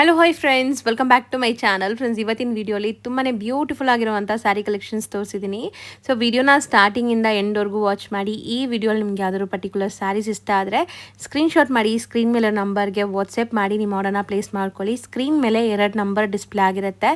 Hello hi friends, welcome back to my channel. Friends, ಇವತ್ತಿನ ವಿಡಿಯೋಲಿ ತುಂಬಾ ಬ್ಯೂಟಿಫುಲ್ ಆಗಿರುವಂಥ ಸ್ಯಾರಿ ಕಲೆಕ್ಷನ್ಸ್ ತೋರಿಸಿದ್ದೀನಿ. ಸೊ ವಿಡಿಯೋನ ಸ್ಟಾರ್ಟಿಂಗಿಂದ ಎಂಡ್ವರೆಗೂ ವಾಚ್ ಮಾಡಿ. ಈ ವಿಡಿಯೋಲಿ ನಿಮ್ಗೆ ಯಾವ್ದಾದ್ರು ಪರ್ಟಿಕ್ಯುಲರ್ ಸ್ಯಾರೀಸ್ ಇಷ್ಟ ಆದರೆ ಸ್ಕ್ರೀನ್ಶಾಟ್ ಮಾಡಿ ಸ್ಕ್ರೀನ್ ಮೇಲೆ ನಂಬರ್ಗೆ ವಾಟ್ಸಪ್ ಮಾಡಿ ನಿಮ್ಮ ಆರ್ಡರ್ನ ಪ್ಲೇಸ್ ಮಾಡ್ಕೊಳ್ಳಿ. ಸ್ಕ್ರೀನ್ ಮೇಲೆ 2 ನಂಬರ್ ಡಿಸ್ಪ್ಲೇ ಆಗಿರುತ್ತೆ,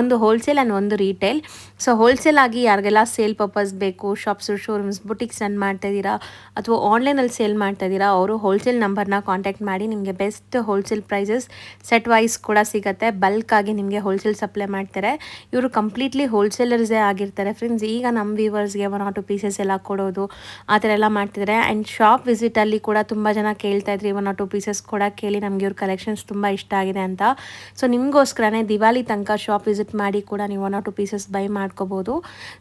ಒಂದು ಹೋಲ್ಸೇಲ್ ಆ್ಯಂಡ್ ಒಂದು ರೀಟೇಲ್. ಸೊ ಹೋಲ್ಸೇಲ್ ಆಗಿ ಯಾರಿಗೆಲ್ಲ ಸೇಲ್ ಪರ್ಪಸ್ ಬೇಕು, ಶಾಪ್ಸು, ಶೋರೂಮ್ಸ್, ಬುಟಿಕ್ಸ್ ರನ್ ಮಾಡ್ತಾ ಇದ್ದೀರಾ ಅಥವಾ ಆನ್ಲೈನಲ್ಲಿ ಸೇಲ್ ಮಾಡ್ತಾ ಇದ್ದೀರಾ, ಅವರು ಹೋಲ್ಸೇಲ್ ನಂಬರ್ನ ಕಾಂಟ್ಯಾಕ್ಟ್ ಮಾಡಿ. ನಿಮಗೆ best wholesale prices set wise ಕೂಡ ಸಿಗುತ್ತೆ. ಬಲ್ಕ್ ಆಗಿ ನಿಮಗೆ ಹೋಲ್ಸೇಲ್ ಸಪ್ಲೈ ಮಾಡ್ತಾರೆ. ಇವರು ಕಂಪ್ಲೀಟ್ಲಿ ಹೋಲ್ಸೇಲರ್ಸೇ ಆಗಿರ್ತಾರೆ ಫ್ರೆಂಡ್ಸ್. ಈಗ ನಮ್ಮ ವ್ಯೂವರ್ಸ್ಗೆ 1 or 2 ಪೀಸಸ್ ಎಲ್ಲ ಕೊಡೋದು ಆ ಥರ ಎಲ್ಲ ಮಾಡ್ತಿದ್ದಾರೆ. ಆ್ಯಂಡ್ ಶಾಪ್ ವಿಸಿಟಲ್ಲಿ ಕೂಡ ತುಂಬ ಜನ ಕೇಳ್ತಾ ಇದ್ರಿ 1 or 2 ಪೀಸಸ್ ಕೂಡ ಕೇಳಿ ನಮಗೆ ಇವ್ರ ಕಲೆಕ್ಷನ್ಸ್ ತುಂಬ ಇಷ್ಟ ಆಗಿದೆ ಅಂತ. ಸೊ ನಿಮಗೋಸ್ಕರನೇ ದಿವಾಲಿ ತನಕ ಶಾಪ್ ವಿಸಿಟ್ ಮಾಡಿ ಕೂಡ ನೀವು 1 or 2 ಪೀಸಸ್ ಬೈ ಮಾಡ್ಕೋಬೋದು.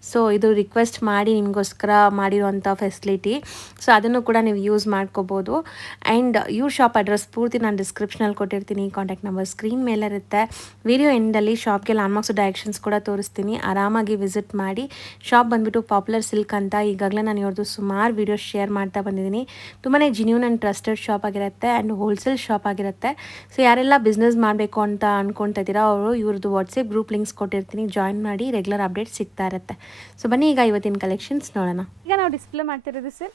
ಸೊ ಇದು ರಿಕ್ವೆಸ್ಟ್ ಮಾಡಿ ನಿಮಗೋಸ್ಕರ ಮಾಡಿರುವಂಥ ಫೆಸಿಲಿಟಿ. ಸೊ ಅದನ್ನು ಕೂಡ ನೀವು ಯೂಸ್ ಮಾಡ್ಕೋಬೋದು. ಆ್ಯಂಡ್ ಇವ್ರ ಶಾಪ್ ಅಡ್ರೆಸ್ ಪೂರ್ತಿ ನಾನು ಡಿಸ್ಕ್ರಿಪ್ಷನಲ್ಲಿ ಕೊಟ್ಟಿರ್ತೀನಿ, ಕಾಂಟ್ಯಾಕ್ಟ್ ನಂಬರ್ ಸ್ಕ್ರೀನ್ ಮೇಲೆ ಇರುತ್ತೆ. ವಿಡಿಯೋ ಎಂಡಲ್ಲಿ ಶಾಪ್ಗೆ ಲ್ಯಾಂಡ್ಮಾರ್ಕ್ಸ್ ಡೈರೆಕ್ಷನ್ಸ್ ಕೂಡ ತೋರಿಸ್ತೀನಿ, ಆರಾಮಾಗಿ ವಿಸಿಟ್ ಮಾಡಿ. ಶಾಪ್ ಬಂದುಬಿಟ್ಟು ಪಾಪ್ಯುಲರ್ ಸಿಲ್ಕ್ ಅಂತ. ಈಗಾಗಲೇ ನಾನು ಇವ್ರದ್ದು ಸುಮಾರು ವೀಡಿಯೋಸ್ ಶೇರ್ ಮಾಡ್ತಾ ಬಂದಿದ್ದೀನಿ. ತುಂಬಾ ಜಿನ್ಯೂನ್ ಆ್ಯಂಡ್ ಟ್ರಸ್ಟೆಡ್ ಶಾಪ್ ಆಗಿರುತ್ತೆ ಆ್ಯಂಡ್ ಹೋಲ್ಸೇಲ್ ಶಾಪ್ ಆಗಿರುತ್ತೆ. ಸೊ ಯಾರೆಲ್ಲ ಬಿಸ್ನೆಸ್ ಮಾಡಬೇಕು ಅಂತ ಅಂದ್ಕೊಳ್ತಾ ಇದ್ದೀರಾ ಅವರು ಇವ್ರದ್ದು ವಾಟ್ಸಪ್ ಗ್ರೂಪ್ ಲಿಂಕ್ಸ್ ಕೊಟ್ಟಿರ್ತೀನಿ, ಜಾಯಿನ್ ಮಾಡಿ. ರೆಗ್ಯುಲರ್ ಅಪ್ಡೇಟ್ ಸಿಗ್ತಾ ಇರುತ್ತೆ. ಸೊ ಬನ್ನಿ ಈಗ ಇವತ್ತಿನ ಕಲೆಕ್ಷನ್ಸ್ ನೋಡೋಣ. ಈಗ ನಾವು ಡಿಸ್ಪ್ಲೇ ಮಾಡ್ತಿರೋದು sir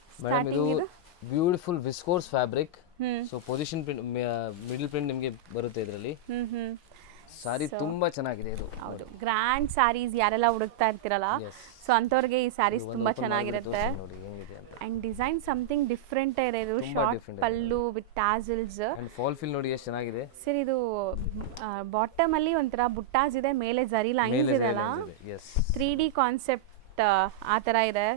beautiful viscose fabric. So position print, middle print ನಿಮಗೆ ಬರುತ್ತೆ ಇದರಲ್ಲಿ. ಸಾರಿ ತುಂಬಾ ಚೆನ್ನಾಗಿದೆ ಇದು. ಹೌದು, ಗ್ರ್ಯಾಂಡ್ ಸ್ಯಾರೀಸ್ ಯಾರೆಲ್ಲ ಹುಡುಕ್ತಾ ಇರ್ತಿರಲ್ಲ, ಸೊ ಅಂಥವ್ರಿಗೆ ಈ ಸ್ಯಾರೀಸ್ ತುಂಬಾ ಚೆನ್ನಾಗಿರುತ್ತೆ. ಅಂಡ್ ಡಿಸೈನ್ ಸಮಥಿಂಗ್ ಡಿಫ್ರೆಂಟ್ ಇದೆ. ಇದು short pallu with tassels and fall fill ನೋಡಿ ಎಷ್ಟು ಚೆನ್ನಾಗಿದೆ ಸರ್. ಇದು ಬಾಟಮ್ ಅಲ್ಲಿ ಒಂಥರ ಬುಟ್ಟಾಸ್ ಇದೆ, ಮೇಲೆ ಜರಿ ಲೈನ್ಸ್ ಇದೆಲ್ಲ, 3D ಕಾನ್ಸೆಪ್ಟ್ ಆ ತರ ಇದೆ.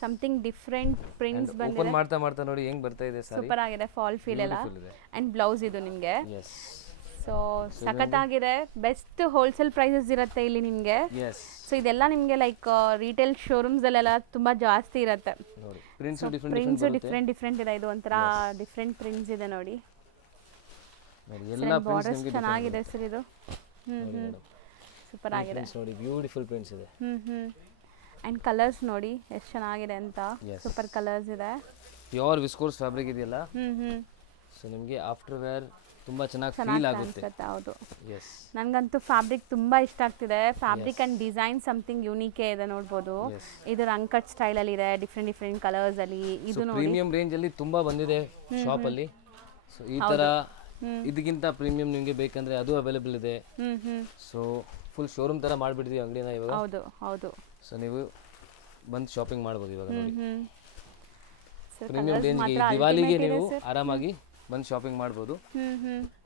ಸಮಥಿಂಗ್ ಡಿಫ್ರೆಂಟ್ ಪ್ರಿಂಟ್ಸ್ ಬಂದಿದೆ. ಓಪನ್ ಮಾಡ್ತಾ ಮಾಡ್ತಾ ನೋಡಿ ಹೆಂಗ್ ಬರ್ತಾ ಇದೆ ಸಾರಿ. ಸೂಪರ್ ಆಗಿದೆ ಫಾಲ್ ಫೀಲ್ ಎಲ್ಲ. ಅಂಡ್ ಬ್ಲೌಸ್ ಇದು ನಿಮಗೆ. ಸೊ ಸಖತ್ತಾಗಿದೆ. ಬೆಸ್ಟ್ ಹೋಲ್ಸೇಲ್ ಪ್ರೈಸಸ್ ಇರುತ್ತೆ ಇಲ್ಲಿ ನಿಮಗೆ. ಸೊ ಇದೆಲ್ಲ ನಿಮಗೆ ಲೈಕ್ ರಿಟೇಲ್ ಶೋರೂಮ್ಸ್ ಅಲ್ಲೆಲ್ಲ ತುಂಬಾ ಜಾಸ್ತಿ ಇರುತ್ತೆ. ಪ್ರಿಂಟ್ಸ್ ಡಿಫ್ರೆಂಟ್ ಇದೆ. ಇದು ಒಂಥರ ಡಿಫ್ರೆಂಟ್ ಪ್ರಿಂಟ್ಸ್ ಇದೆ ನೋಡಿ. ಎಲ್ಲ ಬಾರ್ಡರ್ಸ್ ಚೆನ್ನಾಗಿದೆ ಸರ್. ಇದು ಸೂಪರ್ ಆಗಿದೆ ನೋಡಿ, ಬ್ಯೂಟಿಫುಲ್ ಪ್ರಿಂಟ್ಸ್ ಇದೆ. ಅಂಡ್ ಕಲರ್ಸ್ ನೋಡಿ ಎಷ್ಟು ಚೆನ್ನಾಗಿದೆ ಅಂತ. ಸೂಪರ್ ಕಲರ್ಸ್ ಇದೆ. ಪ್ಯೂರ್ ವಿಸ್ಕೋರ್ಸ್ ಫ್ಯಾಬ್ರಿಕ್ ಇದೆಯಲ್ಲ, ಸೊ ನಿಮಗೆ ಆಫ್ಟರ್ ವೇರ್ ತುಂಬಾ ಚೆನ್ನಾಗಿ ಫೀಲ್ ಆಗುತ್ತೆ. ಹೌದು, ನನಗಂತೂ ಫ್ಯಾಬ್ರಿಕ್ ತುಂಬಾ ಇಷ್ಟ ಆಗ್ತಿದೆ. Fabric and design something unique ಇದೆ ನೋಡ್ಬೋದು. ಇದು ರಂಕಟ್ ಸ್ಟೈಲ್ ಅಲ್ಲಿ ಇದೆ, ಡಿಫ್ರೆಂಟ್ ಕಲರ್ಸ್ ಅಲ್ಲಿ. ಇದು ನೋಡಿ ಪ್ರೀಮಿಯಂ ರೇಂಜ್ ಅಲ್ಲಿ ತುಂಬಾ ಬಂದಿದೆ ಶಾಪ್ ಅಲ್ಲಿ. ಸೊ ಈ ತರ ಇದಕ್ಕಿಂತ ಪ್ರೀಮಿಯಂ ನಿಮಗೆ ಬೇಕಂದ್ರೆ ಅದು ಅವೈಲೇಬಲ್ ಇದೆ. ಸೊ ಫುಲ್ ಶೋರೂಮ್ ತರ ಮಾಡ್ಬಿಡ್ತೀವಿ ಅಂಗಡಿನ ಇವಾಗ. ಹೌದು. ಸೊ ನೀವು ಬಂದು ಶಾಪಿಂಗ್ ಮಾಡ್ಬೋದು ಇವಾಗ ನೋಡಿ. ಪ್ರೀಮಿಯಂ ರೇಂಜ್ಗೆ ದಿವಾಲಿಗೆ ನೀವು ಆರಾಮಾಗಿ ಬಂದು ಶಾಪಿಂಗ್ ಮಾಡ್ಬೋದು.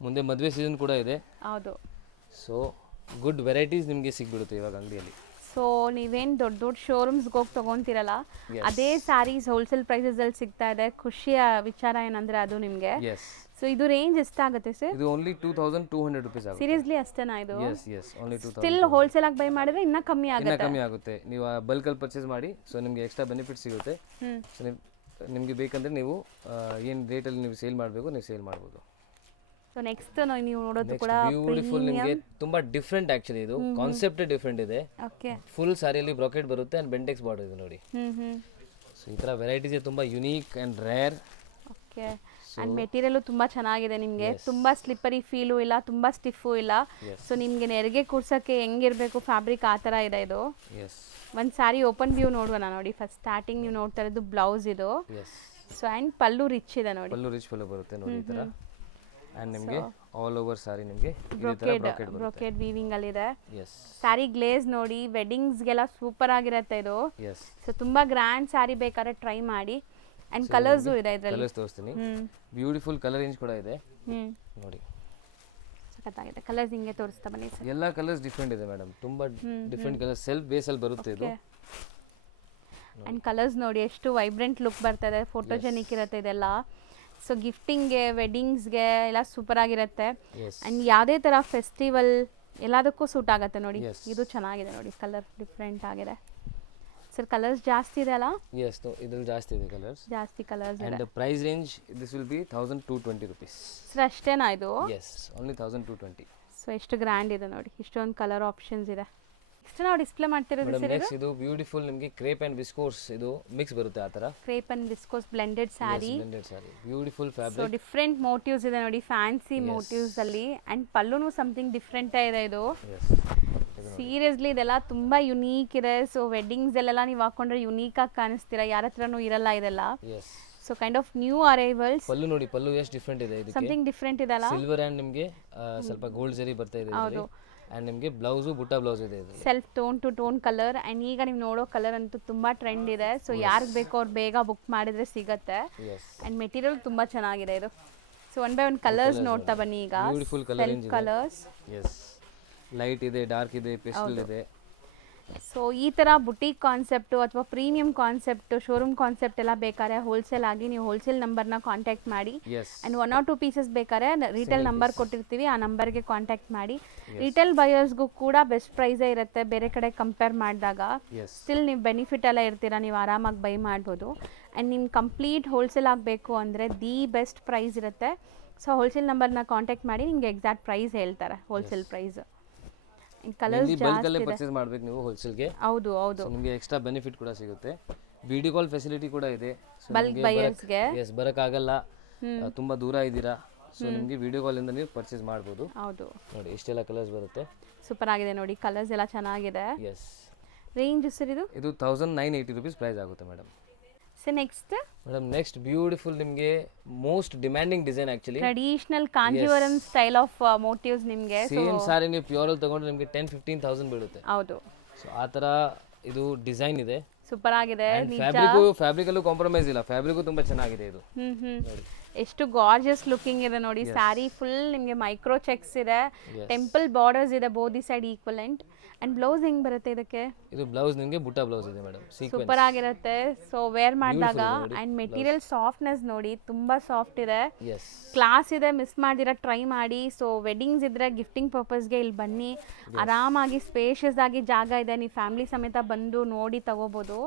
ಮುಂದೆ ಮದುವೆ ಸೀಸನ್ ಕೂಡ ಇದೆ. ಹೌದು. ಸೊ ಗುಡ್ ವೆರೈಟೀಸ್ ನಿಮಗೆ ಸಿಗ್ಬಿಡುತ್ತೆ ಇವಾಗ ಅಂಗಡಿಯಲ್ಲಿ. ಸೊ ನೀವೇನು ದೊಡ್ಡ ಶೋರೂಮ್ಸ್ಗೆ ಹೋಗಿ ತೊಗೊತೀರಲ್ಲ, ಅದೇ ಸ್ಯಾರೀಸ್ ಹೋಲ್ಸೇಲ್ ಪ್ರೈಸಸ್ ಅಲ್ಲಿ ಸಿಗ್ತಾ ಇದೆ. ಖುಷಿಯ ವಿಚಾರ ಏನಂದ್ರೆ ಅದು ನಿಮಗೆ. ಸೊ ಇದು ರೇಂಜ್ ಎಷ್ಟಾಗುತ್ತೆ ಸರ್? ಇದು ಓನ್ಲಿ 2200 ರೂಪೀಸ್ ಆಗುತ್ತೆ. ಸೀರಿಯಸ್ಲಿ ಅಷ್ಟೇನಾ ಇದು? Yes only 2000. ಸ್ಟಿಲ್ ಹೋಲ್ಸೇಲ್ ಆಗಿ ಬೈ ಮಾಡಿದ್ರೆ ಇನ್ನೂ ಕಮ್ಮಿ ಆಗುತ್ತೆ. ನೀವು ಬಲ್ಕ್ ಅಲ್ಲಿ ಪರ್ಚೇಸ್ ಮಾಡಿ, ಸೊ ನಿಮಗೆ ಎಕ್ಸ್ಟ್ರಾ ಬೆನಿಫಿಟ್ ಸಿಗುತ್ತೆ. ಸೊ ನಿಮಗೆ ಬೇಕಂದ್ರೆ ನೀವು ಏನು ರೇಟಲ್ಲಿ ನೀವು ಸೇಲ್ ಮಾಡಬೇಕು ನೀವು ಸೇಲ್ ಮಾಡ್ಬೋದು. ಸೊ ನೆಕ್ಸ್ಟ್ ನೀವು ನೋಡೋದು ಕೂಡ ಬ್ಯೂಟಿಫುಲ್, ನಿಮಗೆ ತುಂಬಾ ಡಿಫ್ರೆಂಟ್ ಆಕ್ಚುಲಿ. ಇದು ಕಾನ್ಸೆಪ್ಟ್ ಡಿಫ್ರೆಂಟ್ ಇದೆ. ಓಕೆ, ಫುಲ್ ಸಾರಿಯಲ್ಲಿ ಬ್ರೊಕೆಟ್ ಬರುತ್ತೆ ಅಂಡ್ ಬೆಂಟೆಕ್ಸ್ ಬಾರ್ಡರ್ ಇದೆ ನೋಡಿ. ಸೊ ಈ ತರ ವೆರೈಟೀಸ್ ತುಂಬಾ unique and rare. Okay, and material ತುಂಬಾ ಚೆನ್ನಾಗಿದೆ ನಿಮಗೆ. ತುಂಬಾ ಸ್ಲಿಪ್ಪರಿ ಫೀಲು ಇಲ್ಲ, ತುಂಬಾ ಸ್ಟಿಫು ಇಲ್ಲ. ಸೊ ನಿಮಗೆ ನೆರಿಗೆ ಕೂರ್ಸಕ್ಕೆ ಹೆಂಗಿರ್ಬೇಕು ಫ್ಯಾಬ್ರಿಕ್ ಆ ತರ ಇದೆ ಇದು. ಒಂದು ಸ್ಯಾರಿ ಓಪನ್ ವ್ಯೂ ನೋಡುವ ನೋಡಿ. ಫಸ್ಟ್ ಸ್ಟಾರ್ಟಿಂಗ್ ನೀವು ನೋಡ್ತಾ ಇರೋದು ಬ್ಲೌಸ್ ಇದು. ಸೊ ಅಂಡ್ ಪಲ್ಲು ರಿಚ್ ಇದೆ ನೋಡಿ. ಪಲ್ಲು ರಿಚ್ ಪಲ್ಲು ಬರುತ್ತೆ ನೋಡಿ ಈ ತರ. ಅಂಡ್ ನಿಮಗೆ ಆಲ್ ಓವರ್ ಸಾರಿ ನಿಮಗೆ ಬ್ರೊಕೆಡ್ ವೀವಿಂಗ್ ಅಲ್ಲಿ ಇದೆ. ಸ್ಯಾರಿ ಗ್ಲೇಸ್ ನೋಡಿ, ವೆಡ್ಡಿಂಗ್ಸ್ ಗೆಲ್ಲ ಸೂಪರ್ ಆಗಿರುತ್ತೆ ಇದು. ಸೊ ತುಂಬಾ ಗ್ರ್ಯಾಂಡ್ ಸ್ಯಾರಿ ಬೇಕಾದ್ರೆ ಟ್ರೈ ಮಾಡಿ. ಅಂಡ್ ಕಲರ್ಸ್ ಇದೆ ಇದರಲ್ಲಿ. ಕಲರ್ಸ್ ತೋರಿಸ್ತೀನಿ. ಬ್ಯೂಟಿಫುಲ್ ಕಲರ್ ರೇಂಜ್ ಕೂಡ ಇದೆ ನೋಡಿ. ಸಖತ್ತಾಗಿದೆ ಕಲರ್ಸ್. ಹಿಂಗೆ ತೋರಿಸ್ತಾ ಬನ್ನಿ ಸರ್. ಎಲ್ಲ ಕಲರ್ಸ್ ಡಿಫ್ರೆಂಟ್ ಇದೆ ಮೇಡಮ್. ತುಂಬಾ ಡಿಫ್ರೆಂಟ್ ಕಲರ್ಸ್ ಸೆಲ್ಫ್ ಬೇಸ್ ಅಲ್ಲಿ ಬರುತ್ತೆ ಇದು. ಅಂಡ್ ಕಲರ್ಸ್ ನೋಡಿ ಎಷ್ಟು ವೈಬ್ರೆಂಟ್ ಲುಕ್ ಬರ್ತಾ ಇದೆ. ಫೋಟೋಜೆನಿಕ್ ಇರುತ್ತೆ ಇದೆಲ್ಲ. ಸೊ ಗಿಫ್ಟಿಂಗ್ಗೆ, ವೆಡ್ಡಿಂಗ್ಸ್ಗೆ ಎಲ್ಲ ಸೂಪರ್ ಆಗಿರುತ್ತೆ. ಅಂಡ್ ಯಾವುದೇ ಥರ ಫೆಸ್ಟಿವಲ್ ಎಲ್ಲದಕ್ಕೂ ಸೂಟ್ ಆಗುತ್ತೆ ನೋಡಿ. ಇದು ಚೆನ್ನಾಗಿದೆ ನೋಡಿ, ಕಲರ್ ಡಿಫ್ರೆಂಟ್ ಆಗಿದೆ ಸರ್. ಕಲರ್ಸ್ ಜಾಸ್ತಿ ಇದೆ ಅಲ್ಲ? ಎಸ್, ಇದ್ರಲ್ಲಿ ಜಾಸ್ತಿ ಇದೆ ಕಲರ್ಸ್. ಜಾಸ್ತಿ ಕಲರ್ಸ್ ಇದೆ. And price range this will be 1220 rupees. Sir ಅಷ್ಟೇನಾ ಇದು? Yes, only 1220. ಸೊ ಎಷ್ಟು ಗ್ರ್ಯಾಂಡ್ ಇದೆ ನೋಡಿ, ಇಷ್ಟೊಂದು ಕಲರ್ ಆಪ್ಷನ್ಸ್ ಇದೆ. ಇಷ್ಟ ನಾವು ಡಿಸ್ಪ್ಲೇ ಮಾಡ್ತಿರೋದು ಮೇಡಮ್ ನೆಕ್ಸ್ಟ್ ಇದು ಬ್ಯೂಟಿಫುಲ್ ನಿಮಗೆ ಕ್ರೇಪ್ ಅಂಡ್ ವಿಸ್ಕೋಸ್ ಇದು ಮಿಕ್ಸ್ ಬರುತ್ತೆ ಆ ಥರ crepe and viscose blended sari. Blended sari beautiful so fabric. Different motives ಇದೆ ನೋಡಿ, ಫ್ಯಾನ್ಸಿ ಮೋಟಿವ್ಸ್ ಅಲ್ಲಿ. ಅಂಡ್ ಪಲ್ಲುನು ಸಮಥಿಂಗ್ ಡಿಫ್ರೆಂಟ್ ಇದೆ ಇದು. ಸೀರಿಯಸ್ಲಿ ಇದೆಲ್ಲ ತುಂಬಾ ಯುನೀಕ್ ಇದೆ. ಸೊ ವೆಡ್ಡಿಂಗ್ಸ್ ಅಲ್ಲೆಲ್ಲ ನೀವು ಹಾಕೊಂಡ್ರೆ ಯುನೀಕ್ ಆಗಿ ಕಾಣಿಸ್ತೀರಾ, ಯಾರ ಹತ್ರನೂ ಇರಲ್ಲ ಇದೆಲ್ಲ. So kind of new arrivals. Pallu ನೋಡಿ, ಪಲ್ಲು ಎಷ್ಟು ಡಿಫ್ರೆಂಟ್ ಇದೆ, ಇದಕ್ಕೆ ಸಮಥಿಂಗ್ ಡಿಫ್ರೆಂಟ್ ಇದೆ ಅಲ್ಲ. ಸಿಲ್ವರ್ ಅಂಡ್ ನಿಮಗೆ ಸ್ವಲ್ಪ ಗೋಲ್ಡ್ ಜರಿ ಬರ್ತಾ ಇದೆ ಇದರಲ್ಲಿ. ಅಂಡ್ ನಿಮಗೆ ಬ್ಲೌಸು ಬುಟ್ಟ ಬ್ಲೌಸ್ ಇದೆ ಇದರಲ್ಲಿ. Self tone to tone colour. And ಈಗ ನೀವು ನೋಡೋ ಕಲರ್ ಅಂತೂ ತುಂಬಾ ಟ್ರೆಂಡ್ ಇದೆ. ಸೊ ಯಾರಿಗೆ ಬೇಕೋ ಅವ್ರು ಬೇಗ ಬುಕ್ ಮಾಡಿದ್ರೆ ಸಿಗತ್ತೆ. ಅಂಡ್ ಮೆಟೀರಿಯಲ್ ತುಂಬಾ ಚೆನ್ನಾಗಿದೆ ಇದು. So one by one colours ನೋಡ್ತಾ ಬನ್ನಿ ಈಗ. ಬ್ಯೂಟಿಫುಲ್ ಕಲರ್ ರೇಂಜ್ ಇದೆ. ಕಲರ್ಸ್ ಲೈಟ್ ಇದೆ, ಡಾರ್ಕ್ ಇದೆ, ಪೆಸ್ಟಲ್ ಇದೆ. ಸೊ ಈ ಥರ ಬುಟೀಕ್ ಕಾನ್ಸೆಪ್ಟು ಅಥವಾ ಪ್ರೀಮಿಯಂ ಕಾನ್ಸೆಪ್ಟು, ಶೋರೂಮ್ ಕಾನ್ಸೆಪ್ಟ್ ಎಲ್ಲ ಬೇಕಾದ್ರೆ ಹೋಲ್ಸೇಲ್ ಆಗಿ ನೀವು ಹೋಲ್ಸೇಲ್ ನಂಬರ್ನ ಕಾಂಟ್ಯಾಕ್ಟ್ ಮಾಡಿ. ಆ್ಯಂಡ್ 1 or 2 ಪೀಸಸ್ ಬೇಕಾದ್ರೆ ರಿಟೇಲ್ ನಂಬರ್ ಕೊಟ್ಟಿರ್ತೀವಿ, ಆ ನಂಬರ್ಗೆ ಕಾಂಟ್ಯಾಕ್ಟ್ ಮಾಡಿ. ರಿಟೇಲ್ ಬಯರ್ಸ್ಗೂ ಕೂಡ ಬೆಸ್ಟ್ ಪ್ರೈಸೇ ಇರುತ್ತೆ ಬೇರೆ ಕಡೆ ಕಂಪೇರ್ ಮಾಡಿದಾಗ. ಸ್ಟಿಲ್ ನೀವು ಬೆನಿಫಿಟ್ ಎಲ್ಲ ಇರ್ತೀರಾ, ನೀವು ಆರಾಮಾಗಿ ಬೈ ಮಾಡ್ಬೋದು. ಆ್ಯಂಡ್ ನಿಮ್ಗೆ ಕಂಪ್ಲೀಟ್ ಹೋಲ್ಸೇಲ್ ಆಗಬೇಕು ಅಂದರೆ ದಿ ಬೆಸ್ಟ್ ಪ್ರೈಸ್ ಇರುತ್ತೆ. ಸೊ ಹೋಲ್ಸೇಲ್ ನಂಬರ್ನ ಕಾಂಟ್ಯಾಕ್ಟ್ ಮಾಡಿ, ನಿಮಗೆ ಎಕ್ಸಾಕ್ಟ್ ಪ್ರೈಸ್ ಹೇಳ್ತಾರೆ, ಹೋಲ್ಸೇಲ್ ಪ್ರೈಸ್. ಕಲರ್ಸ್ ಬಲ್ಕಲ್ಲೇ ಪರ್ಚೇಸ್ ಮಾಡಬೇಕು ನೀವು ಹೋಲ್ಸೇಲ್ಗೆ. ಹೌದು ಹೌದು. ನಿಮಗೆ ಎಕ್ಸ್ಟ್ರಾ ಬೆನಿಫಿಟ್ ಕೂಡ ಸಿಗುತ್ತೆ. ವಿಡಿಯೋ ಕಾಲ್ ಫೆಸಿಲಿಟಿ ಕೂಡ ಇದೆ. ಬಲ್ಕ್ ಬಯರ್ಸ್ಗೆ ಬರೋಕ್ಕಾಗಲ್ಲ, ತುಂಬ ದೂರ ಇದ್ದೀರಾ, ಸೊ ನಿಮಗೆ ವಿಡಿಯೋ ಕಾಲಿಂದ ನೀವು ಪರ್ಚೇಸ್ ಮಾಡ್ಬೋದು. ಹೌದು ನೋಡಿ ಇಷ್ಟೆಲ್ಲ ಕಲರ್ಸ್ ಬರುತ್ತೆ. ಸೂಪರ್ ಆಗಿದೆ ನೋಡಿ, ಕಲರ್ಸ್ ಎಲ್ಲ ಚೆನ್ನಾಗಿದೆ. ರೇಂಜ್ ಸರ್ ಇದು 1980 rupees ಪ್ರೈಸ್ ಆಗುತ್ತೆ madam. Next madam next beautiful ನಿಮಗೆ most demanding design actually traditional Kanjeevaram style of motives. ನಿಮಗೆ ಸೇಮ್ ಸಾರಿ ನೀವು ಪ್ಯೂರ್ ಅಲ್ಲಿ ತಗೊಂಡ್ರೆ ನಿಮಗೆ 10-15,000 ಬೀಳುತ್ತೆ. ಹೌದು. ಸೊ ಆ ಥರ ಇದು ಡಿಸೈನ್ ಇದೆ, ಸೂಪರ್ ಆಗಿದೆ. ಫ್ಯಾಬ್ರಿಕ್ ಅಲ್ಲೂ ಕಾಂಪ್ರಮೈಸ್ ಇಲ್ಲ, ಫ್ಯಾಬ್ರಿಕ್ ತುಂಬಾ ಚೆನ್ನಾಗಿದೆ ಇದು. ಎಷ್ಟು ಗಾರ್ಜಿಯಸ್ ಲುಕಿಂಗ್ ಇದೆ ನೋಡಿ. ಸ್ಯಾರಿ ಫುಲ್ ನಿಮಗೆ ಮೈಕ್ರೋ ಚೆಕ್ಸ್ ಇದೆ, ಟೆಂಪಲ್ ಬಾರ್ಡರ್ಸ್ ಇದೆ ಬೋದಿ ಸೈಡ್ ಈಕ್ವಲೆಂಟ್. ಅಂಡ್ ಬ್ಲೌಸ್ ಹೆಂಗ್ ಬರುತ್ತೆ ಇದಕ್ಕೆ? ಇದು ಬ್ಲೌಸ್ ನಿಮಗೆ ಬುಟ್ಟ ಬ್ಲೌಸ್ ಇದೆ ಮೇಡಮ್, ಸೂಪರ್ ಆಗಿರುತ್ತೆ. ಸೊ ವೇರ್ ಮಾಡಿದಾಗ ಅಂಡ್ ಮೆಟೀರಿಯಲ್ ಸಾಫ್ಟ್ನೆಸ್ ನೋಡಿ, ತುಂಬಾ ಸಾಫ್ಟ್ ಇದೆ, ಕ್ಲಾಸ್ ಇದೆ, ಮಿಸ್ ಮಾಡಿದಿರ ಟ್ರೈ ಮಾಡಿ. ಸೊ ವೆಡ್ಡಿಂಗ್ಸ್ ಇದ್ರೆ ಗಿಫ್ಟಿಂಗ್ ಪರ್ಪಸ್ಗೆ ಇಲ್ಲಿ ಬನ್ನಿ, ಆರಾಮಾಗಿ ಸ್ಪೇಷಿಯಸ್ ಆಗಿ ಜಾಗ ಇದೆ, ನೀವು ಫ್ಯಾಮಿಲಿ ಸಮೇತ ಬಂದು ನೋಡಿ ತಗೋಬಹುದು.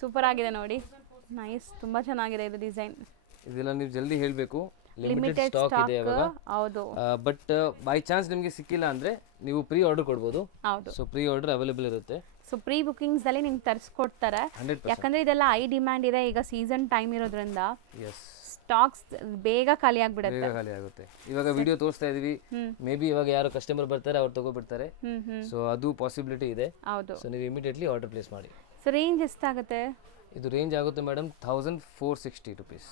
ಸೂಪರ್ ಆಗಿದೆ ನೋಡಿ, ನೈಸ್, ತುಂಬಾ ಚೆನ್ನಾಗಿದೆ ಇದು ಡಿಸೈನ್. ಇದೆಲ್ಲ ನೀವು ಜಲ್ದಿ ಹೇಳಬೇಕು, ಲಿಮಿಟೆಡ್ ಸ್ಟಾಕ್ ಇದೆ ಇವಾಗ. ಹೌದು. ಬಟ್ ಬೈ ಚಾನ್ಸ್ ನಿಮಗೆ ಸಿಕ್ಕಿಲ್ಲ ಅಂದ್ರೆ ನೀವು ಪ್ರೀ ಆರ್ಡರ್ ಕೊಡ್ಬೋದು. ಹೌದು. ಸೊ ಪ್ರೀ ಆರ್ಡರ್ ಅವೈಲೇಬಲ್ ಇರುತ್ತೆ. ಸೊ ಪ್ರೀ ಬುಕಿಂಗ್ಸ್ ಅಲ್ಲಿ ನಿಮ್ಗೆ ತರಿಸ್ಕೊಡ್ತಾರೆ, ಯಾಕಂದ್ರೆ ಇದೆಲ್ಲ ಹೈ ಡಿಮ್ಯಾಂಡ್ ಇದೆ ಈಗ, ಸೀಸನ್ ಟೈಮ್ ಇರೋದ್ರಿಂದ ಸ್ಟಾಕ್ಸ್ ಬೇಗ ಖಾಲಿ ಆಗ್ಬಿಡುತ್ತೆ. ಖಾಲಿ ಆಗುತ್ತೆ. ಇವಾಗ ವಿಡಿಯೋ ತೋರಿಸ್ತಾ ಇದೀವಿ, ಮೇ ಬಿ ಇವಾಗ ಯಾರು ಕಸ್ಟಮರ್ ಬರ್ತಾರೆ ಅವ್ರು ತಗೋಬಿಡ್ತಾರೆ. ಸೊ ಅದು ಪಾಸಿಬಿಲಿಟಿ ಇದೆ. ಹೌದು. ಸೊ ನೀವು ಇಮಿಡಿಯೇಟ್ಲಿ ಆರ್ಡರ್ ಪ್ಲೇಸ್ ಮಾಡಿ. ಸೊ ರೇಂಜ್ ಎಷ್ಟಾಗುತ್ತೆ? ಇದು ರೇಂಜ್ ಆಗುತ್ತೆ ಮೇಡಮ್ 1460 rupees.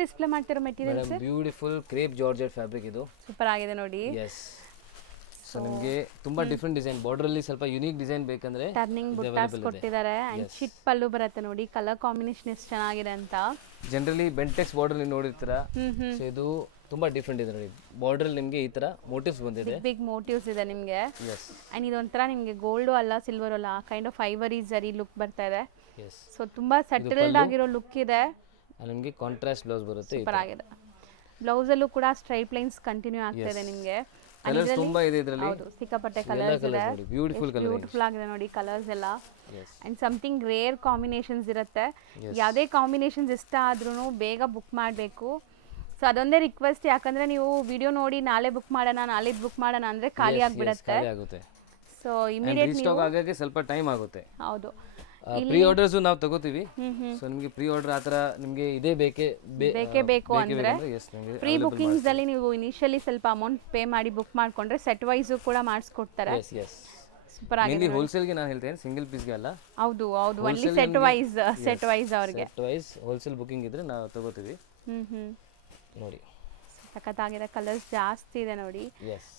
ಡಿಸ್ಪ್ಲೇ ಮಾಡ್ತಿರೋ materials beautiful crepe georgette fabric ಇದು. ಸೂಪರ್ ಆಗಿದೆ ನೋಡಿ. ಸೊ ನಿಮಗೆ ತುಂಬಾ ಡಿಫರೆಂಟ್ ಡಿಸೈನ್, ಬಾರ್ಡರ್ ಅಲ್ಲಿ ಸ್ವಲ್ಪ ಯುನೀಕ್ ಡಿಸೈನ್ ಬೇಕಂದ್ರೆ ಟರ್ನಿಂಗ್ ಬುಟ್ಟಾಸ್ ಕೊಟ್ಟಿದ್ದಾರೆ. ಅಂಡ್ ಚಿಟ್ ಪಲ್ಲು ಬರುತ್ತೆ ನೋಡಿ, ಕಲರ್ ಕಾಂಬಿನೇಷನ್ ಎಷ್ಟು ಚೆನ್ನಾಗಿದೆ ಅಂತ. ಜನರಲಿ ಬೆಂಟೆಕ್ಸ್ ಬಾರ್ಡರ್ ನೀವು ನೋಡಿರ್ತೀರಾ, ಸೊ ಇದು ತುಂಬಾ ಡಿಫರೆಂಟ್ ಇದೆ ನೋಡಿ. ಬಾರ್ಡರ್ ನಿಮಗೆ ಈ ತರ ಮೋಟಿವ್ಸ್ ಬಂದಿದೆ, ಬಿಗ್ ಮೋಟಿವ್ಸ್ ಇದೆ ನಿಮಗೆ. ಅಂಡ್ ಇದೊಂಥರ ನಿಮಗೆ ಗೋಲ್ಡ್ ಅಲ್ಲ, ಸಿಲ್ವರ್ ಅಲ್ಲ, ಕೈಂಡ್ ಆಫ್ ಐವರಿ ಜರಿ ಲುಕ್ ಬರ್ತಾ ಇದೆ. ಸೊ ತುಂಬಾ ಸೆಟಲ್ಡ್ ಆಗಿರೋ ಲುಕ್ ಇದೆ. ನಿಮಗೆ ಕಾಂಟ್ರಾಸ್ಟ್ ಬ್ಲೌಸ್ ಬರುತ್ತೆ. ಸೂಪರ್ ಆಗಿದೆ. ಬ್ಲೌಸ್ ಅಲ್ಲೂ ಕೂಡ ಸ್ಟ್ರೈಟ್ ಲೈನ್ಸ್ ಕಂಟಿನ್ಯೂ ಆಗ್ತಾ ಇದೆ ನಿಮಗೆ. ಕಲರ್ಸ್ ತುಂಬಾ ಇದೆ ಇದರಲ್ಲಿ. ಹೌದು, ಸಿಕ್ಕಾಪಟ್ಟೆ ಕಲರ್ಸ್ ಇದೆ. ಬ್ಯೂಟಿಫುಲ್ ಕಲರ್, ಬ್ಯೂಟಿಫುಲ್ ಆಗಿದೆ ನೋಡಿ ಕಲರ್ಸ್ ಎಲ್ಲ. ಅಂಡ್ ಸಮಥಿಂಗ್ ರೇರ್ ಕಾಂಬಿನೇಷನ್ಸ್ ಇರುತ್ತೆ. ಯಾವುದೇ ಕಾಂಬಿನೇಷನ್ಸ್ ಇಷ್ಟ ಆದ್ರೂ ಬೇಗ ಬುಕ್ ಮಾಡಬೇಕು. ಸೊ ಅದೊಂದೇ ರಿಕ್ವೆಸ್ಟ್, ಯಾಕಂದ್ರೆ ನೀವು ವಿಡಿಯೋ ನೋಡಿ ನಾಳೆ ಬುಕ್ ಮಾಡೋಣ, ನಾಳಿದ್ದು ಬುಕ್ ಮಾಡೋಣ ಅಂದ್ರೆ ಖಾಲಿ ಆಗಿಬಿಡುತ್ತೆ. ಸೊ ಇಮಿಡಿಯೇಟ್ ಸ್ಟಾಕ್ ಆಗಕ್ಕೆ ಸ್ವಲ್ಪ ಟೈಮ್ ಆಗುತ್ತೆ. ಹೌದು. ಪ್ರೀ ಆರ್ಡರ್ಸ್ ನಾವು ತಗೋತೀವಿ. ಸೊ ನಿಮಗೆ ಪ್ರೀ ಆರ್ಡರ್ ಆತರ ನಿಮಗೆ ಇದೇ ಬೇಕೇ ಬೇಕು ಅಂದ್ರೆ ಪ್ರೀ ಬುಕಿಂಗ್ಸ್ ಅಲ್ಲಿ ನೀವು ಇನಿಷಿಯಲಿ ಸ್ವಲ್ಪ ಅಮೌಂಟ್ ಪೇ ಮಾಡಿ ಬುಕ್ ಮಾಡ್ಕೊಂಡ್ರೆ ಸೆಟ್ ವೈಸ್ ಕೂಡ ಮಾಡಿಸ್ಕೊಡ್ತಾರೆ. ಸೂಪರ್ ಆಗಿದೆ. ಹೋಲ್ಸೇಲ್ ಗೆ ನಾನು ಹೇಳ್ತೇನೆ, ಸಿಂಗಲ್ ಪೀಸ್ ಗೆ ಅಲ್ಲ. ಹೌದು ಹೌದು, ಒನ್ಲಿ ಸೆಟ್ ವೈಸ್ ಅವರಿಗೆ. ಸೆಟ್ ವೈಸ್ ಹೋಲ್ಸೇಲ್ ಬುಕಿಂಗ್ ಇದ್ರೆ ನಾವು ತಗೋತೀವಿ. ನೋಡಿ ಸಖತ್ತಾಗಿದೆ, ಕಲರ್ಸ್ ಜಾಸ್ತಿ ಇದೆ ನೋಡಿ.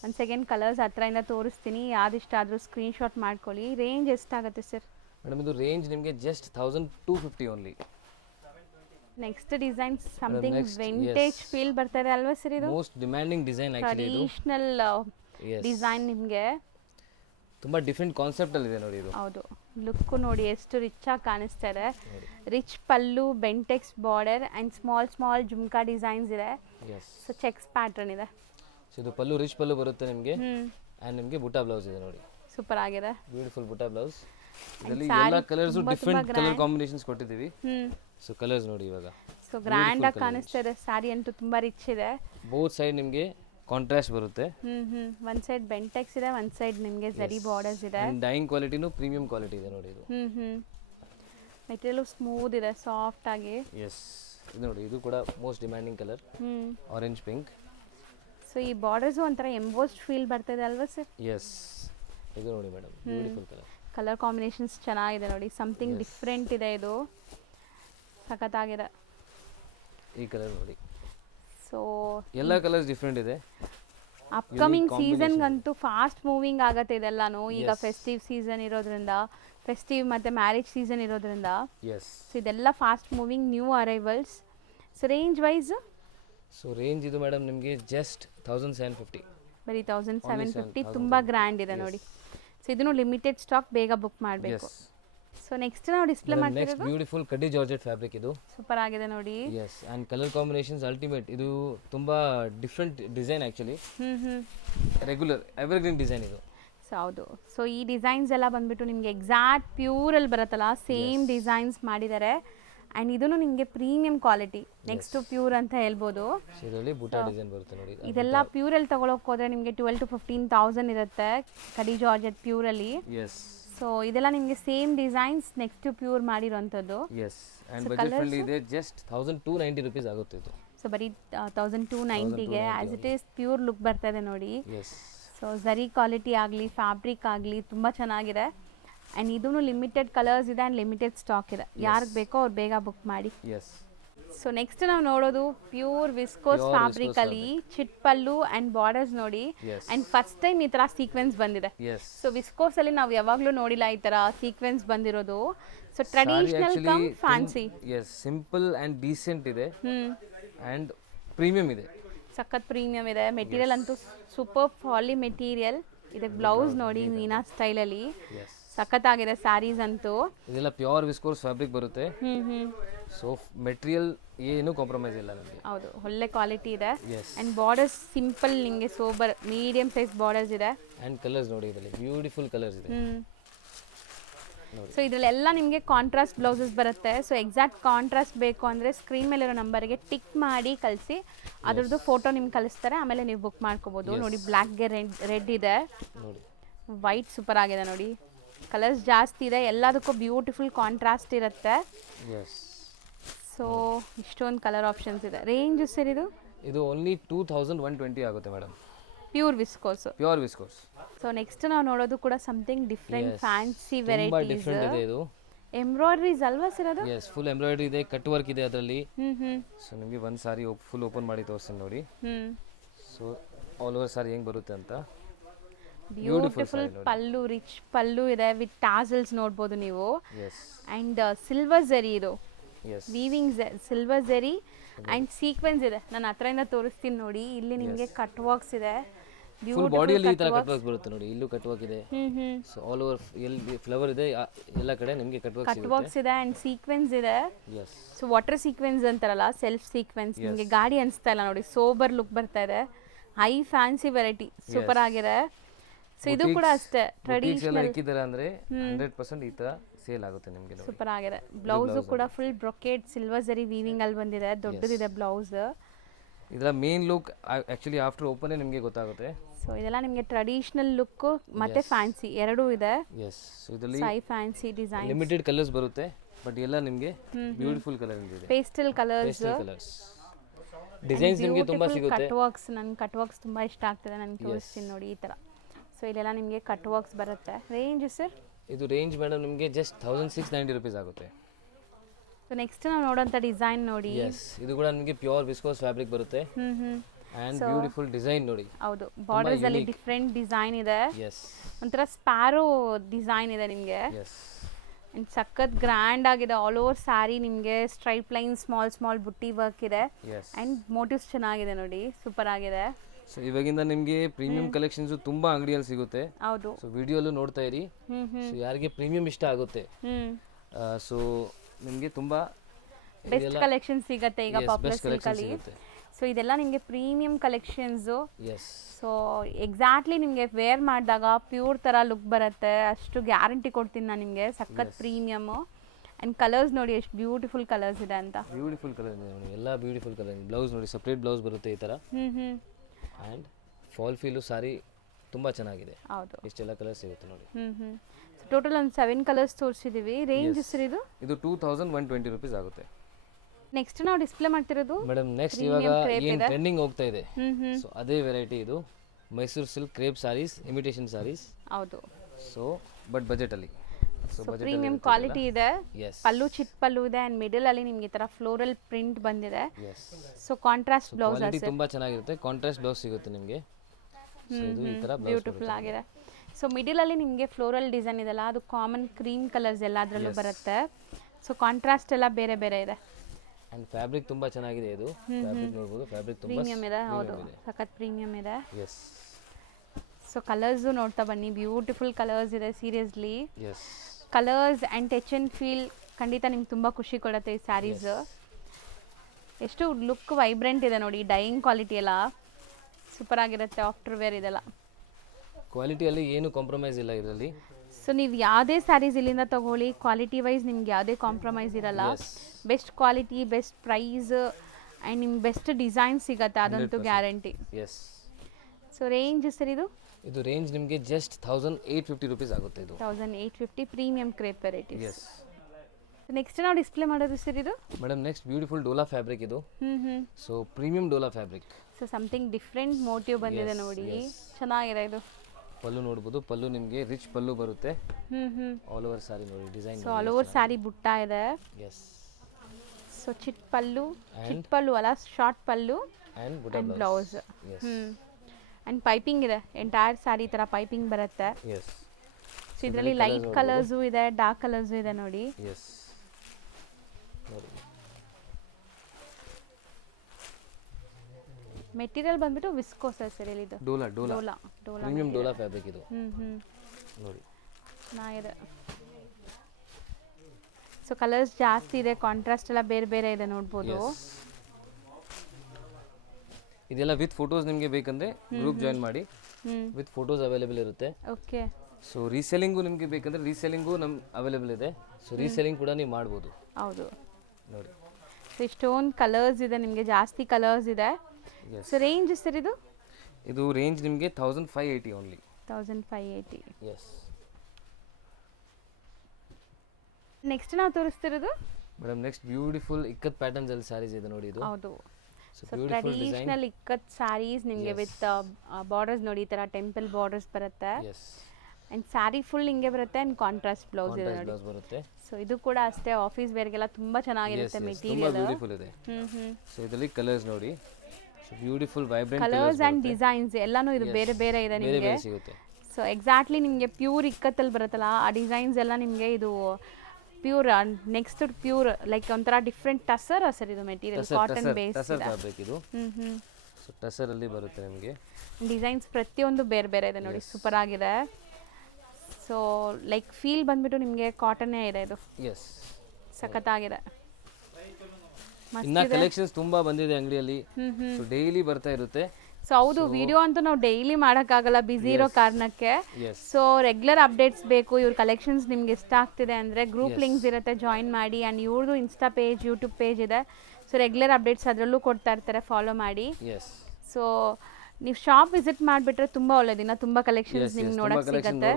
ಒಂದ್ ಸೆಕೆಂಡ್ ಕಲರ್ಸ್ ಹತ್ರದಿಂದ ತೋರಿಸ್ತೀನಿ, ಯಾವ್ದಿಷ್ಟ ಆದ್ರೂ ಸ್ಕ್ರೀನ್ ಶಾಟ್ ಮಾಡ್ಕೊಳ್ಳಿ. ರೇಂಜ್ ಎಷ್ಟಾಗುತ್ತೆ ಸರ್? ಮೇಡಮ್ ಇದು ರೇಂಜ್ ನಿಮಗೆ just 1250 only. Next design something vintage feel ಬರ್ತಾ ಇದೆ ಅಲ್ವಾ ಸರ್? ಇದು ಮೋಸ್ಟ್ ಡಿಮ್ಯಾಂಡಿಂಗ್ ಡಿಸೈನ್ ಆಕ್ಚುಲಿ. ಇದು ಟ್ರೆಡಿಷನಲ್ ಡಿಸೈನ್, ನಿಮಗೆ ತುಂಬಾ ಡಿಫರೆಂಟ್ ಕಾನ್ಸೆಪ್ಟ್ ಅಲ್ಲಿ ಇದೆ ನೋಡಿ ಇದು. ಹೌದು, ಲುಕ್ ನೋಡಿ ಎಷ್ಟು ರಿಚ್ ಆಗಿ ಕಾಣಿಸ್ತಾ ಇದೆ. Rich pallu, Bentex border and small small jhumka designs ಇದೆ. ಸೊ ಚೆಕ್ಸ್ ಪ್ಯಾಟರ್ನ್ ಇದೆ. ಸೊ ಇದು ಪಲ್ಲು ರಿಚ್ ಪಲ್ಲು ಬರುತ್ತೆ ನಿಮಗೆ. ಅಂಡ್ ನಿಮಗೆ ಬುಟ್ಟ ಬ್ಲೌಸ್ ಇದೆ ನೋಡಿ, ಸೂಪರ್ ಆಗಿದೆ. ಬ್ಯೂಟಿಫುಲ್ ಬುಟ್ಟ ಬ್ಲೌಸ್. ಇದರಲ್ಲಿ ಎಲ್ಲ ಕಲರ್ಸ್ ಡಿಫರೆಂಟ್ ಕಲರ್ ಕಾಂಬಿನೇಷನ್ಸ್ ಕೊಟ್ಟಿದ್ದೀವಿ. ಸೊ ಕಲರ್ಸ್ ನೋಡಿ ಇವಾಗ. ಸೊ ಗ್ರ್ಯಾಂಡ್ ಆಗಿ ಕಾಣಿಸ್ತಾ ಇದೆ. ಸ್ಯಾರಿ ಅಂತೂ ತುಂಬಾ ರಿಚ್ ಇದೆ. ಬೋತ್ ಸೈಡ್ ನಿಮಗೆ ಕಾಂಟ್ರಾಸ್ಟ್ ಬರುತ್ತೆ. ಒಂದು ಸೈಡ್ ಬೆಂಟೆಕ್ಸ್ ಇದೆ, ಒಂದು ಸೈಡ್ ನಿಮಗೆ ಜರಿ ಬಾರ್ಡರ್ಸ್ ಇದೆ. ಡೈಯಿಂಗ್ ಕ್ವಾಲಿಟಿನೂ ಪ್ರೀಮಿಯಂ ಕ್ವಾಲಿಟಿ ಇದೆ ನೋಡಿ ಇದು. ಮೆಟೀರಿಯಲ್ ಸ್ಮೂತ್ ಇದೆ, ಸಾಫ್ಟ್ ಆಗಿ. ಎಸ್, ಇದು ನೋಡಿ, ಇದು ಕೂಡ most demanding colour, orange pink. So ಈ ಬಾರ್ಡರ್ಸ್ ಒಂಥರ ಎಂಬೋಸ್ಡ್ ಫೀಲ್ ಬರ್ತಿದೆ ಅಲ್ವಾ ಸರ್? ಎಸ್, ಇದು ನೋಡಿ madam, beautiful colour. Colour combinations ಚೆನ್ನಾಗಿದೆ ನೋಡಿ, ಸಮಥಿಂಗ್ ಡಿಫ್ರೆಂಟ್ ಇದೆ, ಇದು ಸಖತ್ತಾಗಿದೆ. ಈ ಕಲರ್ ನೋಡಿ, ಸೊ ಎಲ್ಲ ಕಲರ್ಸ್ ಡಿಫ್ರೆಂಟ್ ಇದೆ. ಅಪ್ಕಮಿಂಗ್ ಸೀಸನ್ಗಂತೂ ಫಾಸ್ಟ್ ಮೂವಿಂಗ್ ಆಗತ್ತೆ ಇದೆಲ್ಲಾನು. ಈಗ ಫೆಸ್ಟಿವ್ ಸೀಸನ್ ಇರೋದ್ರಿಂದ, ಫೆಸ್ಟಿವ್ ಮತ್ತು ಮ್ಯಾರೇಜ್ ಸೀಸನ್ ಇರೋದ್ರಿಂದ, ಸೊ ಇದೆಲ್ಲ fast moving new arrivals. So range wise, so range ಇದು ಮೇಡಮ್ ನಿಮಗೆ ಜಸ್ಟ್ 1750, ಬರೀ 1750. ತುಂಬ ಗ್ರ್ಯಾಂಡ್ ಇದೆ ನೋಡಿ. ಸೊ ಇದನ್ನು ಲಿಮಿಟೆಡ್ ಸ್ಟಾಕ್, ಬೇಗ ಬುಕ್ ಮಾಡಬೇಕು. ಸೊ ನೆಕ್ಸ್ಟ್ ನಾವು ಡಿಸ್ಪ್ಲೇ ಮಾಡ್ತಿರೋದು ಬ್ಯೂಟಿಫುಲ್ ಕಡ್ಡಿ ಜಾರ್ಜೆಟ್ ಫ್ಯಾಬ್ರಿಕ್. ಇದು ಸೂಪರ್ ಆಗಿದೆ ನೋಡಿ. Yes, and colour combinations ultimate. ಇದು ತುಂಬಾ different design actually, regular evergreen design ಇದು. ಸೊ ಹೌದು. ಸೊ ಈ ಡಿಸೈನ್ಸ್ ಎಲ್ಲ ಬಂದ್ಬಿಟ್ಟು ನಿಮಗೆ ಎಕ್ಸಾಕ್ಟ್ ಪ್ಯೂರಲ್ಲಿ ಬರುತ್ತಲ್ಲ, ಸೇಮ್ ಡಿಸೈನ್ಸ್ ಮಾಡಿದ್ದಾರೆ. ಆ್ಯಂಡ್ ಇದನ್ನು ನಿಮಗೆ premium quality, next to pure ಅಂತ ಹೇಳ್ಬೋದು. ಇದರಲ್ಲಿ ಬೂಟಾ ಡಿಸೈನ್ ಬರುತ್ತೆ ನೋಡಿ. ಇದೆಲ್ಲ ಪ್ಯೂರಲ್ಲಿ ತಗೊಳಕ್ಕೆ ಹೋದ್ರೆ ನಿಮಗೆ 12,000 to 15,000 ಇರುತ್ತೆ ಕಡಿ ಜಾರ್ಜೆಟ್ ಪ್ಯೂರಲ್ಲಿ. ಎಸ್, ಸೊ ಇದೆಲ್ಲ ನಿಮಗೆ same designs next to pure ಮಾಡಿರೋಂಥದ್ದು. ಎಸ್, ಆ್ಯಂಡ್ ಬಜೆಟ್ ಫ್ರೆಂಡ್ಲಿ ಇದೆ. ಜಸ್ಟ್ 1290 rupees ಆಗುತ್ತೆ ಇದು. ಸೊ ಬರೀ 1290ಗೆ as it is pure look ಬರ್ತಾ ಇದೆ ನೋಡಿ. ಎಸ್, ಸೊ ಝರಿ ಕ್ವಾಲಿಟಿ ಆಗಲಿ, ಫ್ಯಾಬ್ರಿಕ್ ಆಗಲಿ ತುಂಬ ಚೆನ್ನಾಗಿದೆ. ಆ್ಯಂಡ್ ಇದೂ ಲಿಮಿಟೆಡ್ ಕಲರ್ಸ್ ಇದೆ ಆ್ಯಂಡ್ ಲಿಮಿಟೆಡ್ ಸ್ಟಾಕ್ ಇದೆ. ಯಾರಿಗೆ ಬೇಕೋ ಅವ್ರು ಬೇಗ ಬುಕ್ ಮಾಡಿ. ಎಸ್. ಸೊ ನೆಕ್ಸ್ಟ್ ನಾವು ನೋಡೋದು ಪ್ಯೂರ್ ವಿಸ್ಕೋಸ್ ಫ್ಯಾಬ್ರಿಕಲ್ಲಿ ಚಿಟ್ ಪಲ್ಲು ಆ್ಯಂಡ್ ಬಾರ್ಡರ್ಸ್ ನೋಡಿ. ಆ್ಯಂಡ್ ಫಸ್ಟ್ ಟೈಮ್ ಈ ಥರ ಸೀಕ್ವೆನ್ಸ್ ಬಂದಿದೆ. ಸೊ ವಿಸ್ಕೋಸಲ್ಲಿ ನಾವು ಯಾವಾಗಲೂ ನೋಡಿಲ್ಲ ಈ ಥರ ಸೀಕ್ವೆನ್ಸ್ ಬಂದಿರೋದು. So traditional cum fancy. Yes, simple and decent ಇದೆ ಆ್ಯಂಡ್ ಪ್ರೀಮಿಯಂ ಇದೆ. ಸಖತ್ ಪ್ರೀಮಿಯಂ ಇದೆ. ಮೆಟೀರಿಯಲ್ ಅಂತೂ ಸೂಪರ್ ಪಾಲಿ ಮೆಟೀರಿಯಲ್. ಇದಕ್ಕೆ ಬ್ಲೌಸ್ ನೋಡಿ ಮೀನಾ ಸ್ಟೈಲಲ್ಲಿ ಸಖತ್ತಾಗಿದೆ. ಸ್ಯಾರೀಸ್ ಅಂತೂ ಇದೆಲ್ಲ ಪ್ಯೂರ್ ವಿಸ್ಕೋಸ್ ಫ್ಯಾಬ್ರಿಕ್ ಬರುತ್ತೆ. ಸೊ ಮೆಟೀರಿಯಲ್ ಏನು ಕಾಂಪ್ರಮೈಸ್ ಇಲ್ಲ ನಮಗೆ. ಹೌದು, ಒಳ್ಳೆ ಕ್ವಾಲಿಟಿ ಇದೆ. ಆ್ಯಂಡ್ ಬಾರ್ಡರ್ಸ್ ಸಿಂಪಲ್, ನಿಮಗೆ ಸೋಬರ್ ಮೀಡಿಯಂ ಸೈಜ್ ಬಾರ್ಡರ್ಸ್ ಇದೆ. ಆ್ಯಂಡ್ ಕಲರ್ಸ್ ನೋಡಿ, ಇದರಲ್ಲಿ ಬ್ಯೂಟಿಫುಲ್ ಕಲರ್ಸ್ ಇದೆ. ಸೊ ಇದರಲ್ಲೆಲ್ಲ ನಿಮಗೆ ಕಾಂಟ್ರಾಸ್ಟ್ ಬ್ಲೌಸಸ್ ಬರುತ್ತೆ. ಸೊ ಎಕ್ಸಾಕ್ಟ್ ಕಾಂಟ್ರಾಸ್ಟ್ ಬೇಕು ಅಂದರೆ ಸ್ಕ್ರೀನ್ ಮೇಲಿರೋ ನಂಬರ್ಗೆ ಟಿಕ್ ಮಾಡಿ ಕಳಿಸಿ, ಅದ್ರದ್ದು ಫೋಟೋ ನಿಮ್ಗೆ ಕಳಿಸ್ತಾರೆ. ಆಮೇಲೆ ನೀವು ಬುಕ್ ಮಾಡ್ಕೋಬೋದು. ನೋಡಿ ಬ್ಲ್ಯಾಕ್ಗೆ ರೆಡ್ ಇದೆ, ನೋಡಿ ವೈಟ್ ಸೂಪರ್ ಆಗಿದೆ ನೋಡಿ. ಕಲರ್ಸ್ ಜಾಸ್ತಿ ಇದೆ, ಎಲ್ಲದಕ್ಕೂ ಬ್ಯೂಟಿಫುಲ್ ಕಾಂಟ್ರಾಸ್ಟ್ ಇರುತ್ತೆ. ಸೊ ಇಷ್ಟೊಂದು ಕಲರ್ ಆಪ್ಷನ್ಸ್ ಇದೆ. ರೇಂಜ್ ಸರ್ ಇದು ಓನ್ಲಿ 2120 ಆಗುತ್ತೆ madam. Pure viscose. Pure viscose. So next ನಾವು ನೋಡೋದು ಕೂಡ ಸಮಥಿಂಗ್ ಡಿಫ್ರೆಂಟ್ ಫ್ಯಾನ್ಸಿ ವೆರೈಟೀಸ್. ಇದು ಎಂಬ್ರಾಯ್ಡರೀಸ್ ಅಲ್ವಾ ಸರ್ ಅದು? ಎಸ್, ಫುಲ್ ಎಂಬ್ರಾಯ್ಡರಿ ಇದೆ, ಕಟ್ ವರ್ಕ್ ಇದೆ ಅದರಲ್ಲಿ. ಸೊ ನಿಮಗೆ ಒಂದು ಸಾರಿ ಫುಲ್ ಓಪನ್ ಮಾಡಿ ತೋರಿಸ್ತೀನಿ ನೋಡಿ. ಸೊ ಆಲ್ ಓವರ್ ಸಾರಿ ಹೆಂಗೆ ಬರುತ್ತೆ ಅಂತ. ಬ್ಯೂಟಿಫುಲ್ ಪಲ್ಲು, ರಿಚ್ ಪಲ್ಲು ಇದೆ ವಿತ್ ಟಾಸಲ್ಸ್ ನೋಡ್ಬೋದು ನೀವು. ಆ್ಯಂಡ್ ಸಿಲ್ವರ್ ಝರಿ, ಇದು weaving silver zari and sequence ಇದೆ. ನಾನು ಹತ್ರದಿಂದ ತೋರಿಸ್ತೀನಿ ನೋಡಿ. ಇಲ್ಲಿ ನಿಮಗೆ ಕಟ್ ವರ್ಕ್ಸ್ ಇದೆ. ಫುಲ್ ಬಾಡಿಯಲ್ಲಿ ಈ ತರ ಕಟ್ ವರ್ಕ್ ಬರುತ್ತೆ ನೋಡಿ. ಇಲ್ಲೂ ಕಟ್ ವರ್ಕ್ ಇದೆ. ಸೊ ಆಲ್ ಓವರ್ ಎಲ್ಲಿ ಫ್ಲವರ್ ಇದೆ ಎಲ್ಲ ಕಡೆ ನಿಮಗೆ ಕಟ್ ವರ್ಕ್ಸ್ ಇದೆ ಆ್ಯಂಡ್ ಸೀಕ್ವೆನ್ಸ್ ಇದೆ. ಸೊ ವಾಟರ್ ಸೀಕ್ವೆನ್ಸ್ ಅಂತಾರಲ್ಲ, ಸೆಲ್ಫ್ ಸೀಕ್ವೆನ್ಸ್. ನಿಮಗೆ ಗಾಡಿ ಅನಿಸ್ತಾ ಇಲ್ಲ ನೋಡಿ, ಸೋಬರ್ ಲುಕ್ ಬರ್ತಾ ಇದೆ. ಹೈ ಫ್ಯಾನ್ಸಿ ವೆರೈಟಿ, ಸೂಪರ್ ಆಗಿದೆ. ಸೊ ಇದು ಕೂಡ ಅಷ್ಟೇ ಟ್ರೆಡಿಷನಲ್ ಹಾಕಿದ್ದಾರೆ ಅಂದ್ರೆ 100% ಈ ತರ ಸೇಲ್ ಆಗುತ್ತೆ ನಿಮಗೆ. ಸೂಪರ್ ಆಗಿದೆ. ಬ್ಲೌಸ್ ಕೂಡ ಫುಲ್ ಬ್ರೊಕೇಡ್ ಸಿಲ್ವರ್ ಜರಿ ವೀವಿಂಗ್ ಅಲ್ಲಿ ಬಂದಿದೆ, ದೊಡ್ಡದಿದೆ ಬ್ಲೌಸ್. ಇದರ main look actually after open ನಿಮಗೆ ಗೊತ್ತಾಗುತ್ತೆ. ಸೊ ಇದೆಲ್ಲ ನಿಮಗೆ ಟ್ರೆಡಿಷನಲ್ ಲುಕ್ ಮತ್ತೆ ಫ್ಯಾನ್ಸಿ ಎರಡೂ ಇದೆ. ಎಸ್, ಸೊ ಇದರಲ್ಲಿ high fancy design, limited colours ಬರುತ್ತೆ, ಬಟ್ ಎಲ್ಲ ನಿಮಗೆ ಬ್ಯೂಟಿಫುಲ್ ಕಲರ್ ಇದೆ. ಪೇಸ್ಟಲ್ ಕಲರ್ಸ್, ಡಿಸೈನ್ಸ್ ನಿಮಗೆ ತುಂಬಾ ಸಿಗುತ್ತೆ. ಕಟ್ ವರ್ಕ್ಸ್, ನನಗೆ ಕಟ್ ವರ್ಕ್ಸ್ ತುಂಬಾ ಇಷ್ಟ ಆಗ್ತಿದೆ. ನಾನು ತೋರಿಸ್ತೀನಿ ನೋಡಿ ಈ ತರ. ಸೊ ಇಲ್ಲೆಲ್ಲ ನಿಮಗೆ ಕಟ್ ವರ್ಕ್ಸ್ ಬರುತ್ತೆ. Range sir? ಇದು ರೇಂಜ್ ಮೇಡಮ್ ನಿಮಗೆ ಜಸ್ಟ್ 1690 rupees ಆಗುತ್ತೆ. ಸೊ ನೆಕ್ಸ್ಟ್ ನಾವು ನೋಡೋಂಥ ಡಿಸೈನ್ ನೋಡಿ. ಎಸ್, ಇದು ಕೂಡ ನಿಮಗೆ ಪ್ಯೂರ್ ವಿಸ್ಕೋಸ್ ಫ್ಯಾಬ್ರಿಕ್ ಬರುತ್ತೆ. ಆ್ಯಂಡ್ ಬ್ಯೂಟಿಫುಲ್ ಡಿಸೈನ್ ನೋಡಿ. ಹೌದು, ಬಾರ್ಡರ್ಸ್ ಅಲ್ಲಿ ಡಿಫ್ರೆಂಟ್ ಡಿಸೈನ್ ಇದೆ. ಎಸ್, ಒಂಥರ ಸ್ಪ್ಯಾರೋ ಡಿಸೈನ್ ಇದೆ ನಿಮಗೆ. ಎಸ್, ಆ್ಯಂಡ್ ಸಖತ್ ಗ್ರ್ಯಾಂಡ್ ಆಗಿದೆ. ಆಲ್ ಓವರ್ ಸ್ಯಾರಿ ನಿಮಗೆ ಸ್ಟ್ರೈಪ್ ಲೈನ್, ಸ್ಮಾಲ್ ಸ್ಮಾಲ್ ಬುಟ್ಟಿ ವರ್ಕ್ ಇದೆ. ಆ್ಯಂಡ್ ಮೋಟಿವ್ಸ್ ಚೆನ್ನಾಗಿದೆ ನೋಡಿ, ಸೂಪರ್ ಆಗಿದೆ. ಸೊ ಇವಾಗಿಂದ ನಿಮಗೆ ಪ್ರೀಮಿಯಂ ಕಲೆಕ್ಷನ್ಸ್ ತುಂಬಾ ಅಂಗಡಿಯಲ್ಲಿ ಸಿಗುತ್ತೆ. ಹೌದು. ಸೊ ವಿಡಿಯೋಲ್ಲೂ ನೋಡ್ತಾ ಇರಿ. ಸೊ ಯಾರಿಗೆ ಪ್ರೀಮಿಯಂ ಇಷ್ಟ ಆಗುತ್ತೆ, ಸೊ ನಿಮಗೆ ತುಂಬಾ ಬೆಸ್ಟ್ ಕಲೆಕ್ಷನ್ ಸಿಗುತ್ತೆ ಈಗ ಪಾಪ್ಯುಲರ್ ಸಿಲ್ಕ್ ಅಲ್ಲಿ. ಸೊ ಇದೆಲ್ಲ ನಿಮಗೆ ಪ್ರೀಮಿಯಂ ಕಲೆಕ್ಷನ್ಸ್. ಸೊ ಎಕ್ಸಾಕ್ಟ್ಲಿ ನಿಮಗೆ ವೇರ್ ಮಾಡಿದಾಗ ಪ್ಯೂರ್ ತರ ಲುಕ್ ಬರುತ್ತೆ, ಅಷ್ಟು ಗ್ಯಾರಂಟಿ ಕೊಡ್ತೀನಿ ನಾನು ನಿಮಗೆ. ಸಖತ್ ಪ್ರೀಮಿಯಮ್. ಆ್ಯಂಡ್ ಕಲರ್ಸ್ ನೋಡಿ ಎಷ್ಟು ಬ್ಯೂಟಿಫುಲ್ ಕಲರ್ಸ್ ಇದೆ ಅಂತ. ಬ್ಯೂಟಿಫುಲ್ ಕಲರ್ ಇದೆ ನೋಡಿ, ಎಲ್ಲ ಬ್ಯೂಟಿಫುಲ್ ಕಲರ್. ಬ್ಲೌಸ್ ನೋಡಿ, ಸಪ್ರೇಟ್ ಬ್ಲೌಸ್ ಬರುತ್ತೆ ಈ ತರ. ಆ್ಯಂಡ್ ಫಾಲ್ ಫೀಲು ಸಾರಿ ತುಂಬ ಚೆನ್ನಾಗಿದೆ. ಹೌದು. ಇಷ್ಟೆಲ್ಲ ಕಲರ್ ಸಿಗುತ್ತೆ ನೋಡಿ. ಟೋಟಲ್ ಒಂದು 7 ಕಲರ್ಸ್ ತೋರಿಸಿದ್ದೀವಿ. ರೇಂಜ್ ಸರ್ ಇದು 2120 ರುಪೀಸ್ ಆಗುತ್ತೆ. ನೆಕ್ಸ್ಟ್ ನಾವು ಡಿಸ್ಪ್ಲೇ ಮಾಡ್ತಿರೋದು ಮೇಡಮ್ ನೆಕ್ಸ್ಟ್ ಇವಾಗ ಏನು ಟ್ರೆಂಡಿಂಗ್ ಹೋಗ್ತಾ ಇದೆ, ಸೊ ಅದೇ ವೆರೈಟಿ ಇದು Mysore silk crepe saris, imitation saris. ಹೌದು. ಸೊ ಬಟ್ ಬಜೆಟಲ್ಲಿ, ಸೊ ಪ್ರೀಮಿಯಂ ಕ್ವಾಲಿಟಿ ಇದೆ. ಪಲ್ಲು ಚಿಟ್ ಪಲ್ಲು ಇದೆ ಅಂಡ್ ಮಿಡಲ್ ಅಲ್ಲಿ ನಿಮಗೆ ಈ ತರ ಫ್ಲೋರಲ್ ಪ್ರಿಂಟ್ ಬಂದಿದೆ. ಸೊ ಕಾಂಟ್ರಾಸ್ಟ್ ಬ್ಲೌಸ್ ಕ್ವಾಲಿಟಿ ತುಂಬಾ ಚೆನ್ನಾಗಿರುತ್ತೆ. ಕಾಂಟ್ರಾಸ್ಟ್ ಬ್ಲೌಸ್ ಸಿಗುತ್ತೆ ನಿಮಗೆ. ಸೊ ಇದು ಈ ತರ ಬ್ಯೂಟಿಫುಲ್ ಆಗಿದೆ. ಸೊ ಮಿಡಲ್ ಅಲ್ಲಿ ನಿಮಗೆ ಫ್ಲೋರಲ್ ಡಿಸೈನ್ ಇದೆಲ್ಲ ಅದು ಕಾಮನ್ ಕ್ರೀಮ್ ಕಲರ್ಸ್ ಎಲ್ಲದರಲ್ಲೂ ಬರುತ್ತೆ. ಸೊ ಕಾಂಟ್ರಾಸ್ಟ್ ಎಲ್ಲ ಬೇರೆ ಬೇರೆ ಇದೆ. ಅಂಡ್ ಫ್ಯಾಬ್ರಿಕ್ ತುಂಬಾ ಚೆನ್ನಾಗಿದೆ. ಇದು ಫ್ಯಾಬ್ರಿಕ್ ನೋಡಬಹುದು, ಫ್ಯಾಬ್ರಿಕ್ ತುಂಬಾ ಪ್ರೀಮಿಯಂ ಇದೆ. ಹೌದು, ಸಖತ್ ಪ್ರೀಮಿಯಂ ಇದೆ. ಎಸ್. ಸೊ ಕಲರ್ಸ್ ನೋಡ್ತಾ ಬನ್ನಿ, ಬ್ಯೂಟಿಫುಲ್ ಕಲರ್ಸ್ ಇದೆ. Seriously yes, colours and touch and feel ಖಂಡಿತ ನಿಮ್ಗೆ ತುಂಬ ಖುಷಿ ಕೊಡುತ್ತೆ ಈ ಸ್ಯಾರೀಸ್. ಎಷ್ಟು ಲುಕ್ ವೈಬ್ರೆಂಟ್ ಇದೆ ನೋಡಿ. ಡೈಯಿಂಗ್ ಕ್ವಾಲಿಟಿ ಎಲ್ಲ ಸೂಪರ್ ಆಗಿರುತ್ತೆ. ಆಫ್ಟರ್ ವೇರ್ ಇದೆಲ್ಲ ಕ್ವಾಲಿಟಿಯಲ್ಲಿ ಏನು ಕಾಂಪ್ರಮೈಸ್ ಇಲ್ಲ ಇದರಲ್ಲಿ. ಸೊ ನೀವು ಯಾವುದೇ ಸ್ಯಾರೀಸ್ ಇಲ್ಲಿಂದ ತಗೊಳ್ಳಿ, ಕ್ವಾಲಿಟಿ ವೈಸ್ ನಿಮ್ಗೆ ಯಾವುದೇ ಕಾಂಪ್ರಮೈಸ್ ಇರಲ್ಲ. Best quality, best price and ನಿಮ್ಗೆ ಬೆಸ್ಟ್ ಡಿಸೈನ್ ಸಿಗುತ್ತೆ, ಅದಂತೂ guarantee. Yes. So range sir ಇದು ರೇಂಜ್ ನಿಮಗೆ ಜಸ್ಟ್ 1850 ರುಪೀಸ್ ಆಗುತ್ತೆ. ಇದು 1850 premium crepe varieties. Yes. Next ನಾವು ಡಿಸ್ಪ್ಲೇ ಮಾಡೋದು ಸರ್ ಇದು madam next beautiful dola fabric ಇದು. So premium dola fabric. So something different motive ಬಂದಿದೆ ನೋಡಿ. ಚೆನ್ನಾಗಿದೆ ಇದು. ಪಲ್ಲು ನೋಡಬಹುದು. ಪಲ್ಲು ನಿಮಗೆ ರಿಚ್ ಪಲ್ಲು ಬರುತ್ತೆ. ಆಲ್ ಓವರ್ ಸಾರಿ ನೋಡಿ ಡಿಸೈನ್. ಸೊ ಆಲ್ ಓವರ್ ಸಾರಿ ಬುಟ್ಟ ಇದೆ. ಎಸ್. ಸೊ ಚಿಟ್ ಪಲ್ಲು ಅಲ್ಲ, short pallu and blouse. And piping ಇದೆ. ಎಂಟೈರ್ ಸಾರಿ ತರ ಪೈಪಿಂಗ್ ಬರುತ್ತೆ. ಎಸ್. ಸೊ ಇದರಲ್ಲಿ ಲೈಟ್ ಕಲರ್ಸು ಇದೆ, ಡಾರ್ಕ್ ಕಲರ್ಸು ಇದೆ ನೋಡಿ. ಎಸ್. ನೋಡಿ ಮೆಟೀರಿಯಲ್ ಬಂದ್ಬಿಟ್ಟು ವಿಸ್ಕೋಸ್ ಸರ್. ಇದು ಡೋಲಾ ಪ್ರೀಮಿಯಂ ಡೋಲಾ ಫ್ಯಾಬ್ರಿಕ್ ಇದು. ನೋಡಿ ಚೆನ್ನಾಗಿದೆ. ಸೊ ಕಲರ್ಸ್ ಜಾಸ್ತಿ ಇದೆ, ಕಾಂಟ್ರಾಸ್ಟ್ ಎಲ್ಲ ಬೇರೆ ಬೇರೆ ಇದೆ ನೋಡ್ಬೋದು. ಇದೆಲ್ಲ ವಿತ್ ಫೋಟೋಸ್ ನಿಮಗೆ ಬೇಕಂದ್ರೆ ಗ್ರೂಪ್ ಜಾಯಿನ್ ಮಾಡಿ, ವಿತ್ ಫೋಟೋಸ್ ಅವೈಲೇಬಲ್ ಇರುತ್ತೆ. ಓಕೆ. ಸೊ ರೀಸೆಲ್ಲಿಂಗು ನಿಮಗೆ ಬೇಕಂದ್ರೆ ರೀಸೆಲ್ಲಿಂಗು ಅವೈಲೇಬಲ್ ಇದೆ. ಸೊ ರೀಸೆಲ್ಲಿಂಗ್ ಕೂಡ ನೀವು ಮಾಡ್ಬೋದು. ಹೌದು ನೋಡಿ. ಸೊ ಇಷ್ಟೊಂದು ಕಲರ್ಸ್ ಇದೆ, ನಿಮಗೆ ಜಾಸ್ತಿ ಕಲರ್ಸ್ ಇದೆ. ಸೊ ರೇಂಜ್ ಸರ್ ಇದು ರೇಂಜ್ ನಿಮಗೆ 1580 ಓನ್ಲಿ. 1580. ಎಸ್. ನೆಕ್ಸ್ಟ್ ನಾವು ತೋರಿಸ್ತಿರೋದು madam next beautiful ikat patterns ಅಲ್ಲಿ ಸ್ಯಾರೀಸ್ ಇದೆ ನೋಡಿ. ಇದು ಹೌದು. ಸೊ ಟ್ರೆಡಿಷನಲ್ ಇಕ್ಕತ್ ಸ್ಯಾರೀಸ್ ನಿಮಗೆ ವಿತ್ ಬಾರ್ಡರ್ಸ್ ನೋಡಿ, ಈ ತರ ಟೆಂಪಲ್ ಬಾರ್ಡರ್ಸ್ ಬರುತ್ತೆ. ಎಸ್. ಅಂಡ್ ಸ್ಯಾರಿ ಫುಲ್ ಹಿಂಗೆ ಬರುತ್ತೆ ಅಂಡ್ ಕಾಂಟ್ರಾಸ್ಟ್ ಬ್ಲೌಸ್ ಇದೆ ನೋಡಿ. ಬರುತ್ತೆ. ಸೊ ಇದು ಕೂಡ ಅಷ್ಟೇ ಆಫೀಸ್ ವೇರ್ಗೆಲ್ಲ ತುಂಬಾ ಚೆನ್ನಾಗಿರುತ್ತೆ ಮೆಟೀರಿಯಲ್. ಬ್ಯೂಟಿಫುಲ್ ಇದೆ. ಸೊ ಇದರಲ್ಲಿ ಕಲರ್ಸ್ ನೋಡಿ. So beautiful vibrant colours and designs ಎಲ್ಲಾನು ಇದು ಬೇರೆ ಬೇರೆ ಇದೆ ನಿಮಗೆ. ಸೊ ಎಕ್ಸಾಕ್ಟ್ಲಿ ನಿಮಗೆ ಪ್ಯೂರ್ ಇಕ್ಕತ್ತಲ್ಲಿ ಬರುತ್ತಲ್ಲ ಆ ಡಿಸೈನ್ಸ್ ಎಲ್ಲ ನಿಮಗೆ ಇದು ಪ್ಯೂರ್. ನೆಕ್ಸ್ಟ್ ಪ್ಯೂರ್ ಲೈಕ್ ಒಂಥರ ಡಿಫ್ರೆಂಟ್ ಟಸರ್ ಸರ್ ಇದು material. Cotton base tussar fabric ಇದು. ಸೊ ಟಸರ್ ಅಲ್ಲಿ ಬರುತ್ತೆ ನಿಮಗೆ. ಡಿಸೈನ್ಸ್ ಪ್ರತಿಯೊಂದು ಬೇರೆ ಬೇರೆ ಇದೆ ನೋಡಿ, ಸೂಪರ್ ಆಗಿದೆ. ಸೊ ಲೈಕ್ ಫೀಲ್ ಬಂದ್ಬಿಟ್ಟು ನಿಮಗೆ ಕಾಟನ್ನೇ ಇದೆ ಇದು. ಎಸ್. ಸಖತ್ತಾಗಿದೆ. ಇನ್ನ ಕಲೆಕ್ಷನ್ಸ್ ತುಂಬಾ ಬಂದಿದೆ ಅಂಗಡಿಯಲ್ಲಿ. ಸೊ ಡೈಲಿ ಬರ್ತಾ ಇರುತ್ತೆ. ಸೊ ಹೌದು, ವಿಡಿಯೋ ಅಂತೂ ನಾವು ಡೈಲಿ ಮಾಡೋಕ್ಕಾಗಲ್ಲ ಬಿಸಿ ಇರೋ ಕಾರಣಕ್ಕೆ. ಸೊ ರೆಗ್ಯುಲರ್ ಅಪ್ಡೇಟ್ಸ್ ಬೇಕು. ಇವ್ರ ಕಲೆಕ್ಷನ್ಸ್ ನಿಮ್ಗೆ ಇಷ್ಟ ಆಗ್ತಿದೆ ಅಂದರೆ ಗ್ರೂಪ್ ಲಿಂಕ್ಸ್ ಇರುತ್ತೆ, ಜಾಯಿನ್ ಮಾಡಿ. ಆ್ಯಂಡ್ ಇವ್ರದ್ದು ಇನ್ಸ್ಟಾ ಪೇಜ್, ಯೂಟ್ಯೂಬ್ ಪೇಜ್ ಇದೆ. ಸೊ ರೆಗ್ಯುಲರ್ ಅಪ್ಡೇಟ್ಸ್ ಅದರಲ್ಲೂ ಕೊಡ್ತಾ ಇರ್ತಾರೆ, ಫಾಲೋ ಮಾಡಿ. ಸೊ ನೀವು ಶಾಪ್ ವಿಸಿಟ್ ಮಾಡಿಬಿಟ್ರೆ ತುಂಬ ಒಳ್ಳೆದಿನ, ತುಂಬ ಕಲೆಕ್ಷನ್ಸ್ ನಿಮ್ಗೆ ನೋಡೋಕ್ಕೆ ಸಿಗುತ್ತೆ.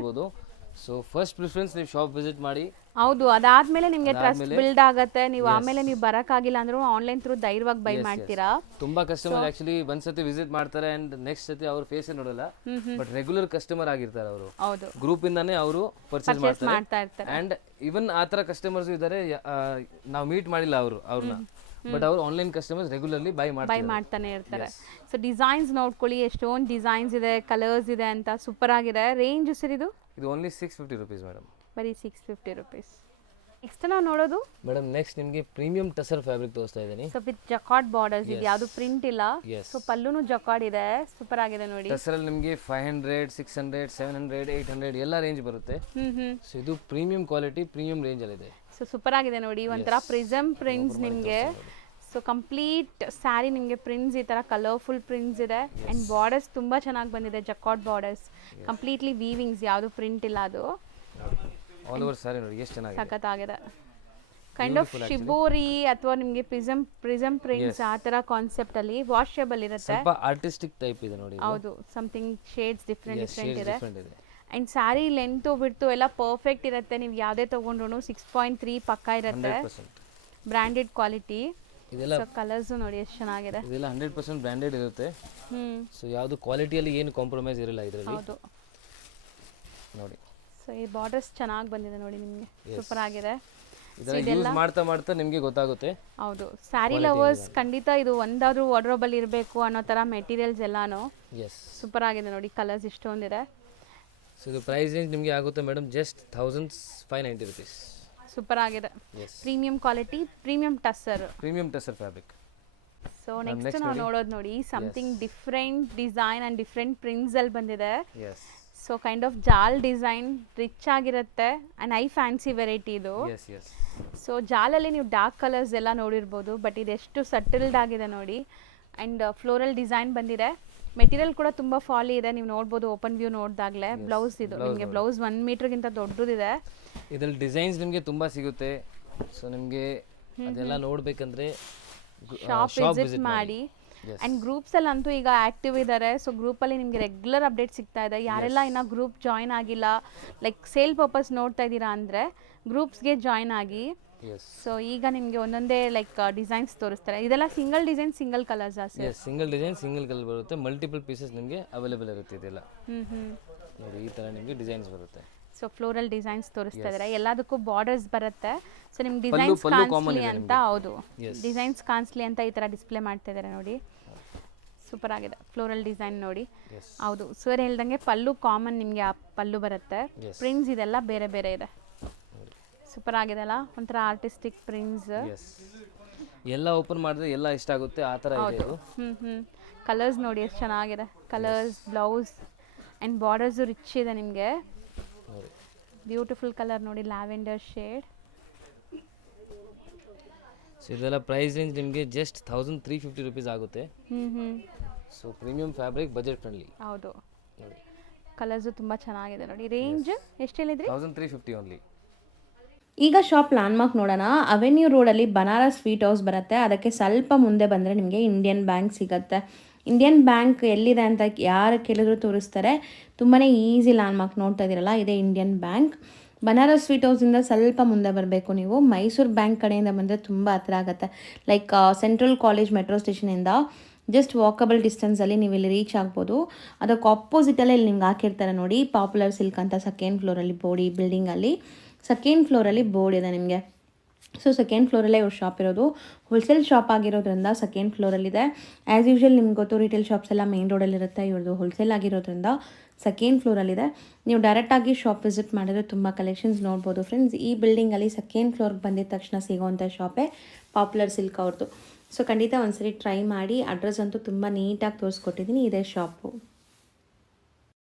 ಸೊ ಫಸ್ಟ್ ಪ್ರಿಫರೆನ್ಸ್ ನೀವು ಶಾಪ್ ವಿಸಿಟ್ ಮಾಡಿ. ಹೌದು, ಅದಾದ್ಮೇಲೆ ನಿಮಗೆ ಟ್ರಸ್ಟ್ ಬಿಲ್ಡ್ ಆಗುತ್ತೆ. ನೀವು ಆಮೇಲೆ ನೀವು ಬರಕ್ಕಾಗಿಲ್ಲ ಅಂದ್ರೂ ಆನ್ಲೈನ್ ಥ್ರೂ ಧೈರ್ಯವಾಗಿ ಬೈ ಮಾಡ್ತೀರಾ. ತುಂಬಾ ಕಸ್ಟಮರ್ ಆಕ್ಚುಲಿ ಒಂದ್ಸತಿ ವಿಸಿಟ್ ಮಾಡ್ತಾರೆ ಅಂಡ್ ನೆಕ್ಸ್ಟ್ ಸತಿ ಅವ್ರ ಫೇಸ್ ನೋಡಲ್ಲ, ಬಟ್ ರೆಗ್ಯುಲರ್ ಕಸ್ಟಮರ್ ಆಗಿರ್ತಾರೆ ಅವರು. ಹೌದು, ಗ್ರೂಪ್ ಇಂದಾನೆ ಅವರು ಪರ್ಚೇಸ್ ಮಾಡ್ತಾ ಇರ್ತಾರೆ. ಅಂಡ್ ಇವನ್ ಆ ತರ ಕಸ್ಟಮರ್ಸ್ ಇದ್ದಾರೆ, ನಾವು ಮೀಟ್ ಮಾಡಿಲ್ಲ ಅವ್ರನ್ನ, ಬಟ್ ಅವ್ರು ಆನ್ಲೈನ್ ಕಸ್ಟಮರ್ಸ್ ರೆಗ್ಯುಲರ್ಲಿ ಬೈ ಮಾಡ್ತಾನೆ ಇರ್ತಾರೆ. ಸೊ ಡಿಸೈನ್ಸ್ ನೋಡ್ಕೊಳ್ಳಿ, ಎಷ್ಟೊಂದು ಡಿಸೈನ್ಸ್ ಇದೆ, ಕಲರ್ಸ್ ಇದೆ ಅಂತ ಸೂಪರ್ ಆಗಿದೆ. ರೇಂಜ್ ಸರ್ ಇದು ಓನ್ಲಿ 650 ರುಪೀಸ್ ಮೇಡಮ್. ಬರೀ 650 ರುಪೀಸ್. ನೆಕ್ಸ್ಟ್ ನಾವು ನೋಡೋದು ಮೇಡಮ್ ನೆಕ್ಸ್ಟ್ ನಿಮಗೆ ಪ್ರೀಮಿಯಂ ಟಸರ್ ಫ್ಯಾಬ್ರಿಕ್ ತೋರಿಸ್ತಾ ಇದ್ದೀನಿ. ಸೊ ವಿತ್ ಜಕಾರ್ಡ್ ಬಾರ್ಡರ್ಸ್ ಇದೆ, ಯಾವುದು ಪ್ರಿಂಟ್ ಇಲ್ಲ. ಸೊ ಪಲ್ಲುನು ಜಕಾರ್ಡ್ ಇದೆ, ಸೂಪರ್ ಆಗಿದೆ ನೋಡಿ. ಟಸರ್ ಅಲ್ಲಿ ನಿಮಗೆ 500, 600, 700, 800 ಎಲ್ಲ ರೇಂಜ್ ಬರುತ್ತೆ. ಸೊ ಇದು ಪ್ರೀಮಿಯಂ ಕ್ವಾಲಿಟಿ, ಪ್ರೀಮಿಯಂ ರೇಂಜ್ ಅಲ್ಲಿ ಇದೆ. ಸೊ ಸೂಪರ್ ಆಗಿದೆ ನೋಡಿ, ಒಂಥರ ಪ್ರಿಸಮ್ ಪ್ರಿಂಟ್ಸ್ ನಿಮಗೆ. ಸೊ ಕಂಪ್ಲೀಟ್ ಸ್ಯಾರಿ ನಿಮಗೆ ಪ್ರಿಂಟ್ಸ್ ಈ ಥರ ಕಲರ್ಫುಲ್ ಪ್ರಿಂಟ್ಸ್ ಇದೆ. ಆ್ಯಂಡ್ ಬಾರ್ಡರ್ಸ್ ತುಂಬ ಚೆನ್ನಾಗಿ ಬಂದಿದೆ, ಜಕಾರ್ಡ್ ಬಾರ್ಡರ್ಸ್, ಕಂಪ್ಲೀಟ್ಲಿ ವೀವಿಂಗ್ಸ್, ಯಾವುದು ಪ್ರಿಂಟ್ ಇಲ್ಲ ಅದು. ಆಲ್ ಓವರ್ ಸ್ಯಾರಿ ನೋಡಿ ಎಷ್ಟು ಚೆನ್ನಾಗಿದೆ, ಸಖತ್ತಾಗಿದೆ. ಕೈಂಡ್ ಆಫ್ ಶಿಬೋರಿ ಅಥವಾ ನಿಮಗೆ ಪ್ರಿಸಮ್ ಪ್ರಿಂಟ್ಸ್ ಆ ಥರ ಕಾನ್ಸೆಪ್ಟಲ್ಲಿ ವಾಷೇಬಲ್ ಇರುತ್ತೆ. ಸ್ವಲ್ಪ ಆರ್ಟಿಸ್ಟಿಕ್ ಟೈಪ್ ಇದೆ ನೋಡಿ. ಹೌದು, ಸಮಥಿಂಗ್ ಶೇಡ್ಸ್ ಡಿಫ್ರೆಂಟ್ ಇದೆ. ಇದೆ. ಆ್ಯಂಡ್ ಸ್ಯಾರಿ ಲೆಂತು ಬಿಡ್ತು ಎಲ್ಲ ಪರ್ಫೆಕ್ಟ್ ಇರುತ್ತೆ. ನೀವು ಯಾವುದೇ ತೊಗೊಂಡ್ರು 6.3 ಪಕ್ಕ ಇರುತ್ತೆ. Branded quality. ಇದೆಲ್ಲ ಕಲರ್ಸು ನೋಡಿ ಎಷ್ಟು ಚೆನ್ನಾಗಿದೆ. ಇದೆಲ್ಲ 100% ಬ್ರ್ಯಾಂಡೆಡ್ ಇರುತ್ತೆ. ಸೊ ಯಾವುದು ಕ್ವಾಲಿಟಿಯಲ್ಲಿ ಏನು ಕಾಂಪ್ರಮೈಸ್ ಇರಲ್ಲ ಇದರಲ್ಲಿ. ಹೌದು ನೋಡಿ. ಸೊ ಈ ಬಾರ್ಡರ್ಸ್ ಚೆನ್ನಾಗಿ ಬಂದಿದೆ ನೋಡಿ ನಿಮಗೆ, ಸೂಪರ್ ಆಗಿದೆ. ಇದೆಲ್ಲ ಯೂಸ್ ಮಾಡ್ತಾ ಮಾಡ್ತಾ ನಿಮಗೆ ಗೊತ್ತಾಗುತ್ತೆ. ಹೌದು, ಸ್ಯಾರಿ ಲವರ್ಸ್ ಖಂಡಿತ ಇದು ಒಂದಾದ್ರೂ ವಾರ್ಡ್ರೋಬಲ್ಲಿ ಇರಬೇಕು ಅನ್ನೋ ಥರ ಮೆಟೀರಿಯಲ್ಸ್ ಎಲ್ಲಾನು ಸೂಪರ್ ಆಗಿದೆ ನೋಡಿ. ಕಲರ್ಸ್ ಇಷ್ಟೊಂದಿದೆ. ಸೊ ಇದು ಪ್ರೈಸ್ ರೇಂಜ್ ನಿಮಗೆ ಆಗುತ್ತೆ ಮೇಡಮ್ ಜಸ್ಟ್ 1590 rupees. ಸೂಪರ್ ಆಗಿದೆ. Premium quality, premium tussar fabric. So next ನಾವು ನೋಡೋದು ನೋಡಿ something different design and different prints ಅಲ್ಲಿ ಬಂದಿದೆ. ಸೊ ಕೈಂಡ್ ಆಫ್ ಜಾಲ್ ಡಿಸೈನ್, ರಿಚ್ ಆಗಿರುತ್ತೆ ಆ್ಯಂಡ್ ಐ ಫ್ಯಾನ್ಸಿ ವೆರೈಟಿ ಇದು. ಸೊ ಜಾಲಲ್ಲಿ ನೀವು ಡಾರ್ಕ್ ಕಲರ್ಸ್ ಎಲ್ಲ ನೋಡಿರ್ಬೋದು, ಬಟ್ ಇದೆಷ್ಟು ಸಟಲ್ಡ್ ಆಗಿದೆ ನೋಡಿ. ಆ್ಯಂಡ್ ಫ್ಲೋರಲ್ ಡಿಸೈನ್ ಬಂದಿದೆ. ಮೆಟೀರಿಯಲ್ ಕೂಡ ತುಂಬ ಫಾಲಿ ಇದೆ, ನೀವು ನೋಡ್ಬೋದು ಓಪನ್ ವ್ಯೂ ನೋಡಿದಾಗಲೇ. ಬ್ಲೌಸ್ ಇದು ನಿಮಗೆ ಬ್ಲೌಸ್ 1 ಮೀಟರ್ಗಿಂತ ದೊಡ್ಡದಿದೆ. ಇದರಲ್ಲಿ ಡಿಸೈನ್ಸ್ ನಿಮಗೆ ತುಂಬ ಸಿಗುತ್ತೆ. ಸೊ ನಿಮಗೆ ಅದೆಲ್ಲ ನೋಡಬೇಕಂದ್ರೆ ಶಾಪ್ ವಿಸಿಟ್ ಮಾಡಿ. ಆ್ಯಂಡ್ ಗ್ರೂಪ್ಸಲ್ಲಂತೂ ಈಗ ಆ್ಯಕ್ಟಿವ್ ಇದ್ದಾರೆ. ಸೊ ಗ್ರೂಪಲ್ಲಿ ನಿಮಗೆ ರೆಗ್ಯುಲರ್ ಅಪ್ಡೇಟ್ ಸಿಗ್ತಾ ಇದೆ. ಯಾರೆಲ್ಲ ಇನ್ನೂ ಗ್ರೂಪ್ ಜಾಯ್ನ್ ಆಗಿಲ್ಲ, ಲೈಕ್ ಸೇಲ್ ಪರ್ಪಸ್ ನೋಡ್ತಾ ಇದ್ದೀರಾ ಅಂದರೆ ಗ್ರೂಪ್ಸ್ಗೆ ಜಾಯ್ನ್ ಆಗಿ. ಸೊ ಈಗ ನಿಮಗೆ ಒಂದೊಂದೇ ಲೈಕ್ ಡಿಸೈನ್ಸ್ ತೋರಿಸ್ತಾರೆ. ಇದೆಲ್ಲ ಸಿಂಗಲ್ ಡಿಸೈನ್ ಸಿಂಗಲ್ ಕಲರ್ಸ್ ಜಾಸ್ತಿ. ಸಿಂಗಲ್ ಡಿಸೈನ್ ಸಿಂಗಲ್ ಕಲರ್ ಬರುತ್ತೆ. ಮಲ್ಟಿಪಲ್ ಪೀಸಸ್ ನಿಮಗೆ ಅವೈಲೇಬಲ್ ಇರುತ್ತೆ. ಇದೆಲ್ಲ ನೋಡಿ ಈ ಥರ ನಿಮಗೆ ಡಿಸೈನ್ಸ್ ಬರುತ್ತೆ. ಸೊ ಫ್ಲೋರಲ್ ಡಿಸೈನ್ಸ್ ತೋರಿಸ್ತಾ ಇದ್ದಾರೆ. ಎಲ್ಲದಕ್ಕೂ ಬಾರ್ಡರ್ಸ್ ಬರುತ್ತೆ. ಸೊ ನಿಮ್ಗೆ ಡಿಸೈನ್ಸ್ ಕಾಣಿಸ್ಲಿ ಅಂತ, ಹೌದು ಡಿಸೈನ್ಸ್ ಕಾಣಿಸ್ಲಿ ಅಂತ ಈ ಥರ ಡಿಸ್ಪ್ಲೇ ಮಾಡ್ತಾ ಇದ್ದಾರೆ ನೋಡಿ. ಸೂಪರ್ ಆಗಿದೆ ಫ್ಲೋರಲ್ ಡಿಸೈನ್ ನೋಡಿ. ಹೌದು, ಸರ್ ಹೇಳ್ದಂಗೆ ಪಲ್ಲು ಕಾಮನ್ ನಿಮಗೆ ಆ ಪಲ್ಲು ಬರುತ್ತೆ. ಪ್ರಿಂಟ್ಸ್ ಇದೆಲ್ಲ ಬೇರೆ ಬೇರೆ ಇದೆ. ಸೂಪರ್ ಆಗಿದೆ ಅಲ್ಲ, ಒಂಥರ ಆರ್ಟಿಸ್ಟಿಕ್ ಪ್ರಿಂಟ್ಸ್. ಎಲ್ಲ ಓಪನ್ ಮಾಡಿದ್ರೆ ಎಲ್ಲ ಇಷ್ಟ ಆಗುತ್ತೆ ಆ ಥರ ಇದೆ ಇದು. ಕಲರ್ಸ್ ನೋಡಿ ಎಷ್ಟು ಚೆನ್ನಾಗಿದೆ. Colours, blouse and borders rich ಇದೆ ನಿಮಗೆ. ಬ್ಯೂಟಿಫುಲ್ ಕಲರ್ ನೋಡಿ, ಲ್ಯಾವೆಂಡರ್ ಶೇಡ್. ಸೊ ಇದೆಲ್ಲ ಪ್ರೈಸ್ ರೇಂಜ್ ನಿಮಗೆ ಜಸ್ಟ್ 1350 rupees ಆಗುತ್ತೆ. So premium fabric, budget friendly. ಹೌದು, ಕಲರ್ಸು ತುಂಬ ಚೆನ್ನಾಗಿದೆ ನೋಡಿ. ರೇಂಜ್ ಎಷ್ಟು ಹೇಳಿದ್ರಿ? 1350 ಓನ್ಲಿ. ಈಗ ಶಾಪ್ ಲ್ಯಾಂಡ್ಮಾರ್ಕ್ ನೋಡೋಣ. ಅವೆನ್ಯೂ ರೋಡಲ್ಲಿ ಬನಾರಸ್ ಸ್ವೀಟ್ ಹೌಸ್ ಬರುತ್ತೆ. ಅದಕ್ಕೆ ಸ್ವಲ್ಪ ಮುಂದೆ ಬಂದರೆ ನಿಮಗೆ ಇಂಡಿಯನ್ ಬ್ಯಾಂಕ್ ಸಿಗುತ್ತೆ. ಇಂಡಿಯನ್ ಬ್ಯಾಂಕ್ ಎಲ್ಲಿದೆ ಅಂತ ಯಾರು ಕೇಳಿದ್ರು ತೋರಿಸ್ತಾರೆ. ತುಂಬಾ ಈಸಿ ಲ್ಯಾಂಡ್ಮಾರ್ಕ್ ನೋಡ್ತಾ ಇದ್ದೀರಲ್ಲ, ಇದೇ ಇಂಡಿಯನ್ ಬ್ಯಾಂಕ್. ಬನಾರಸ್ ಸ್ವೀಟ್ ಹೌಸಿಂದ ಸ್ವಲ್ಪ ಮುಂದೆ ಬರಬೇಕು ನೀವು. ಮೈಸೂರು ಬ್ಯಾಂಕ್ ಕಡೆಯಿಂದ ಬಂದರೆ ತುಂಬ ಹತ್ರ ಆಗುತ್ತೆ. ಲೈಕ್ ಸೆಂಟ್ರಲ್ ಕಾಲೇಜ್ ಮೆಟ್ರೋ ಸ್ಟೇಷನಿಂದ ಜಸ್ಟ್ ವಾಕಬಲ್ ಡಿಸ್ಟೆನ್ಸಲ್ಲಿ ನೀವು ಇಲ್ಲಿ ರೀಚ್ ಆಗ್ಬೋದು. ಅದಕ್ಕೆ ಆಪೋಸಿಟಲ್ಲೇ ಇಲ್ಲಿ ನಿಮ್ಗೆ ಹಾಕಿರ್ತಾರೆ ನೋಡಿ, ಪಾಪ್ಯುಲರ್ ಸಿಲ್ಕ್ ಅಂತ. ಸೆಕೆಂಡ್ ಫ್ಲೋರಲ್ಲಿ ಬೋರ್ಡ್, ಈ ಬಿಲ್ಡಿಂಗಲ್ಲಿ ಸೆಕೆಂಡ್ ಫ್ಲೋರಲ್ಲಿ ಬೋರ್ಡ್ ಇದೆ ನಿಮಗೆ. ಸೊ ಸೆಕೆಂಡ್ ಫ್ಲೋರಲ್ಲೇ ಇವ್ರ ಶಾಪ್ ಇರೋದು. ಹೋಲ್ಸೇಲ್ ಶಾಪ್ ಆಗಿರೋದ್ರಿಂದ ಸೆಕೆಂಡ್ ಫ್ಲೋರಲ್ಲಿದೆ. ಆ್ಯಸ್ ಯೂಶ್ವಲ್ ನಿಮ್ಗೆ ಗೊತ್ತು, ರಿಟೇಲ್ ಶಾಪ್ಸ್ ಎಲ್ಲ ಮೇನ್ ರೋಡಲ್ಲಿರುತ್ತೆ. ಇವ್ರದ್ದು ಹೋಲ್ಸೇಲ್ ಆಗಿರೋದ್ರಿಂದ ಸೆಕೆಂಡ್ ಫ್ಲೋರಲ್ಲಿದೆ. ನೀವು ಡೈರೆಕ್ಟಾಗಿ ಶಾಪ್ ವಿಸಿಟ್ ಮಾಡಿದ್ರೆ ತುಂಬ ಕಲೆಕ್ಷನ್ಸ್ ನೋಡ್ಬೋದು ಫ್ರೆಂಡ್ಸ್. ಈ ಬಿಲ್ಡಿಂಗಲ್ಲಿ ಸೆಕೆಂಡ್ ಫ್ಲೋರ್ಗೆ ಬಂದಿದ ತಕ್ಷಣ ಸಿಗೋವಂಥ ಶಾಪೇ ಪಾಪ್ಯುಲರ್ ಸಿಲ್ಕ್ ಅವ್ರದ್ದು. ಸೊ ಖಂಡಿತ ಒಂದ್ಸರಿ ಟ್ರೈ ಮಾಡಿ. ಅಡ್ರೆಸ್ ಅಂತೂ ತುಂಬ ನೀಟಾಗಿ ತೋರಿಸ್ಕೊಟ್ಟಿದ್ದೀನಿ. ಇದೇ ಶಾಪು.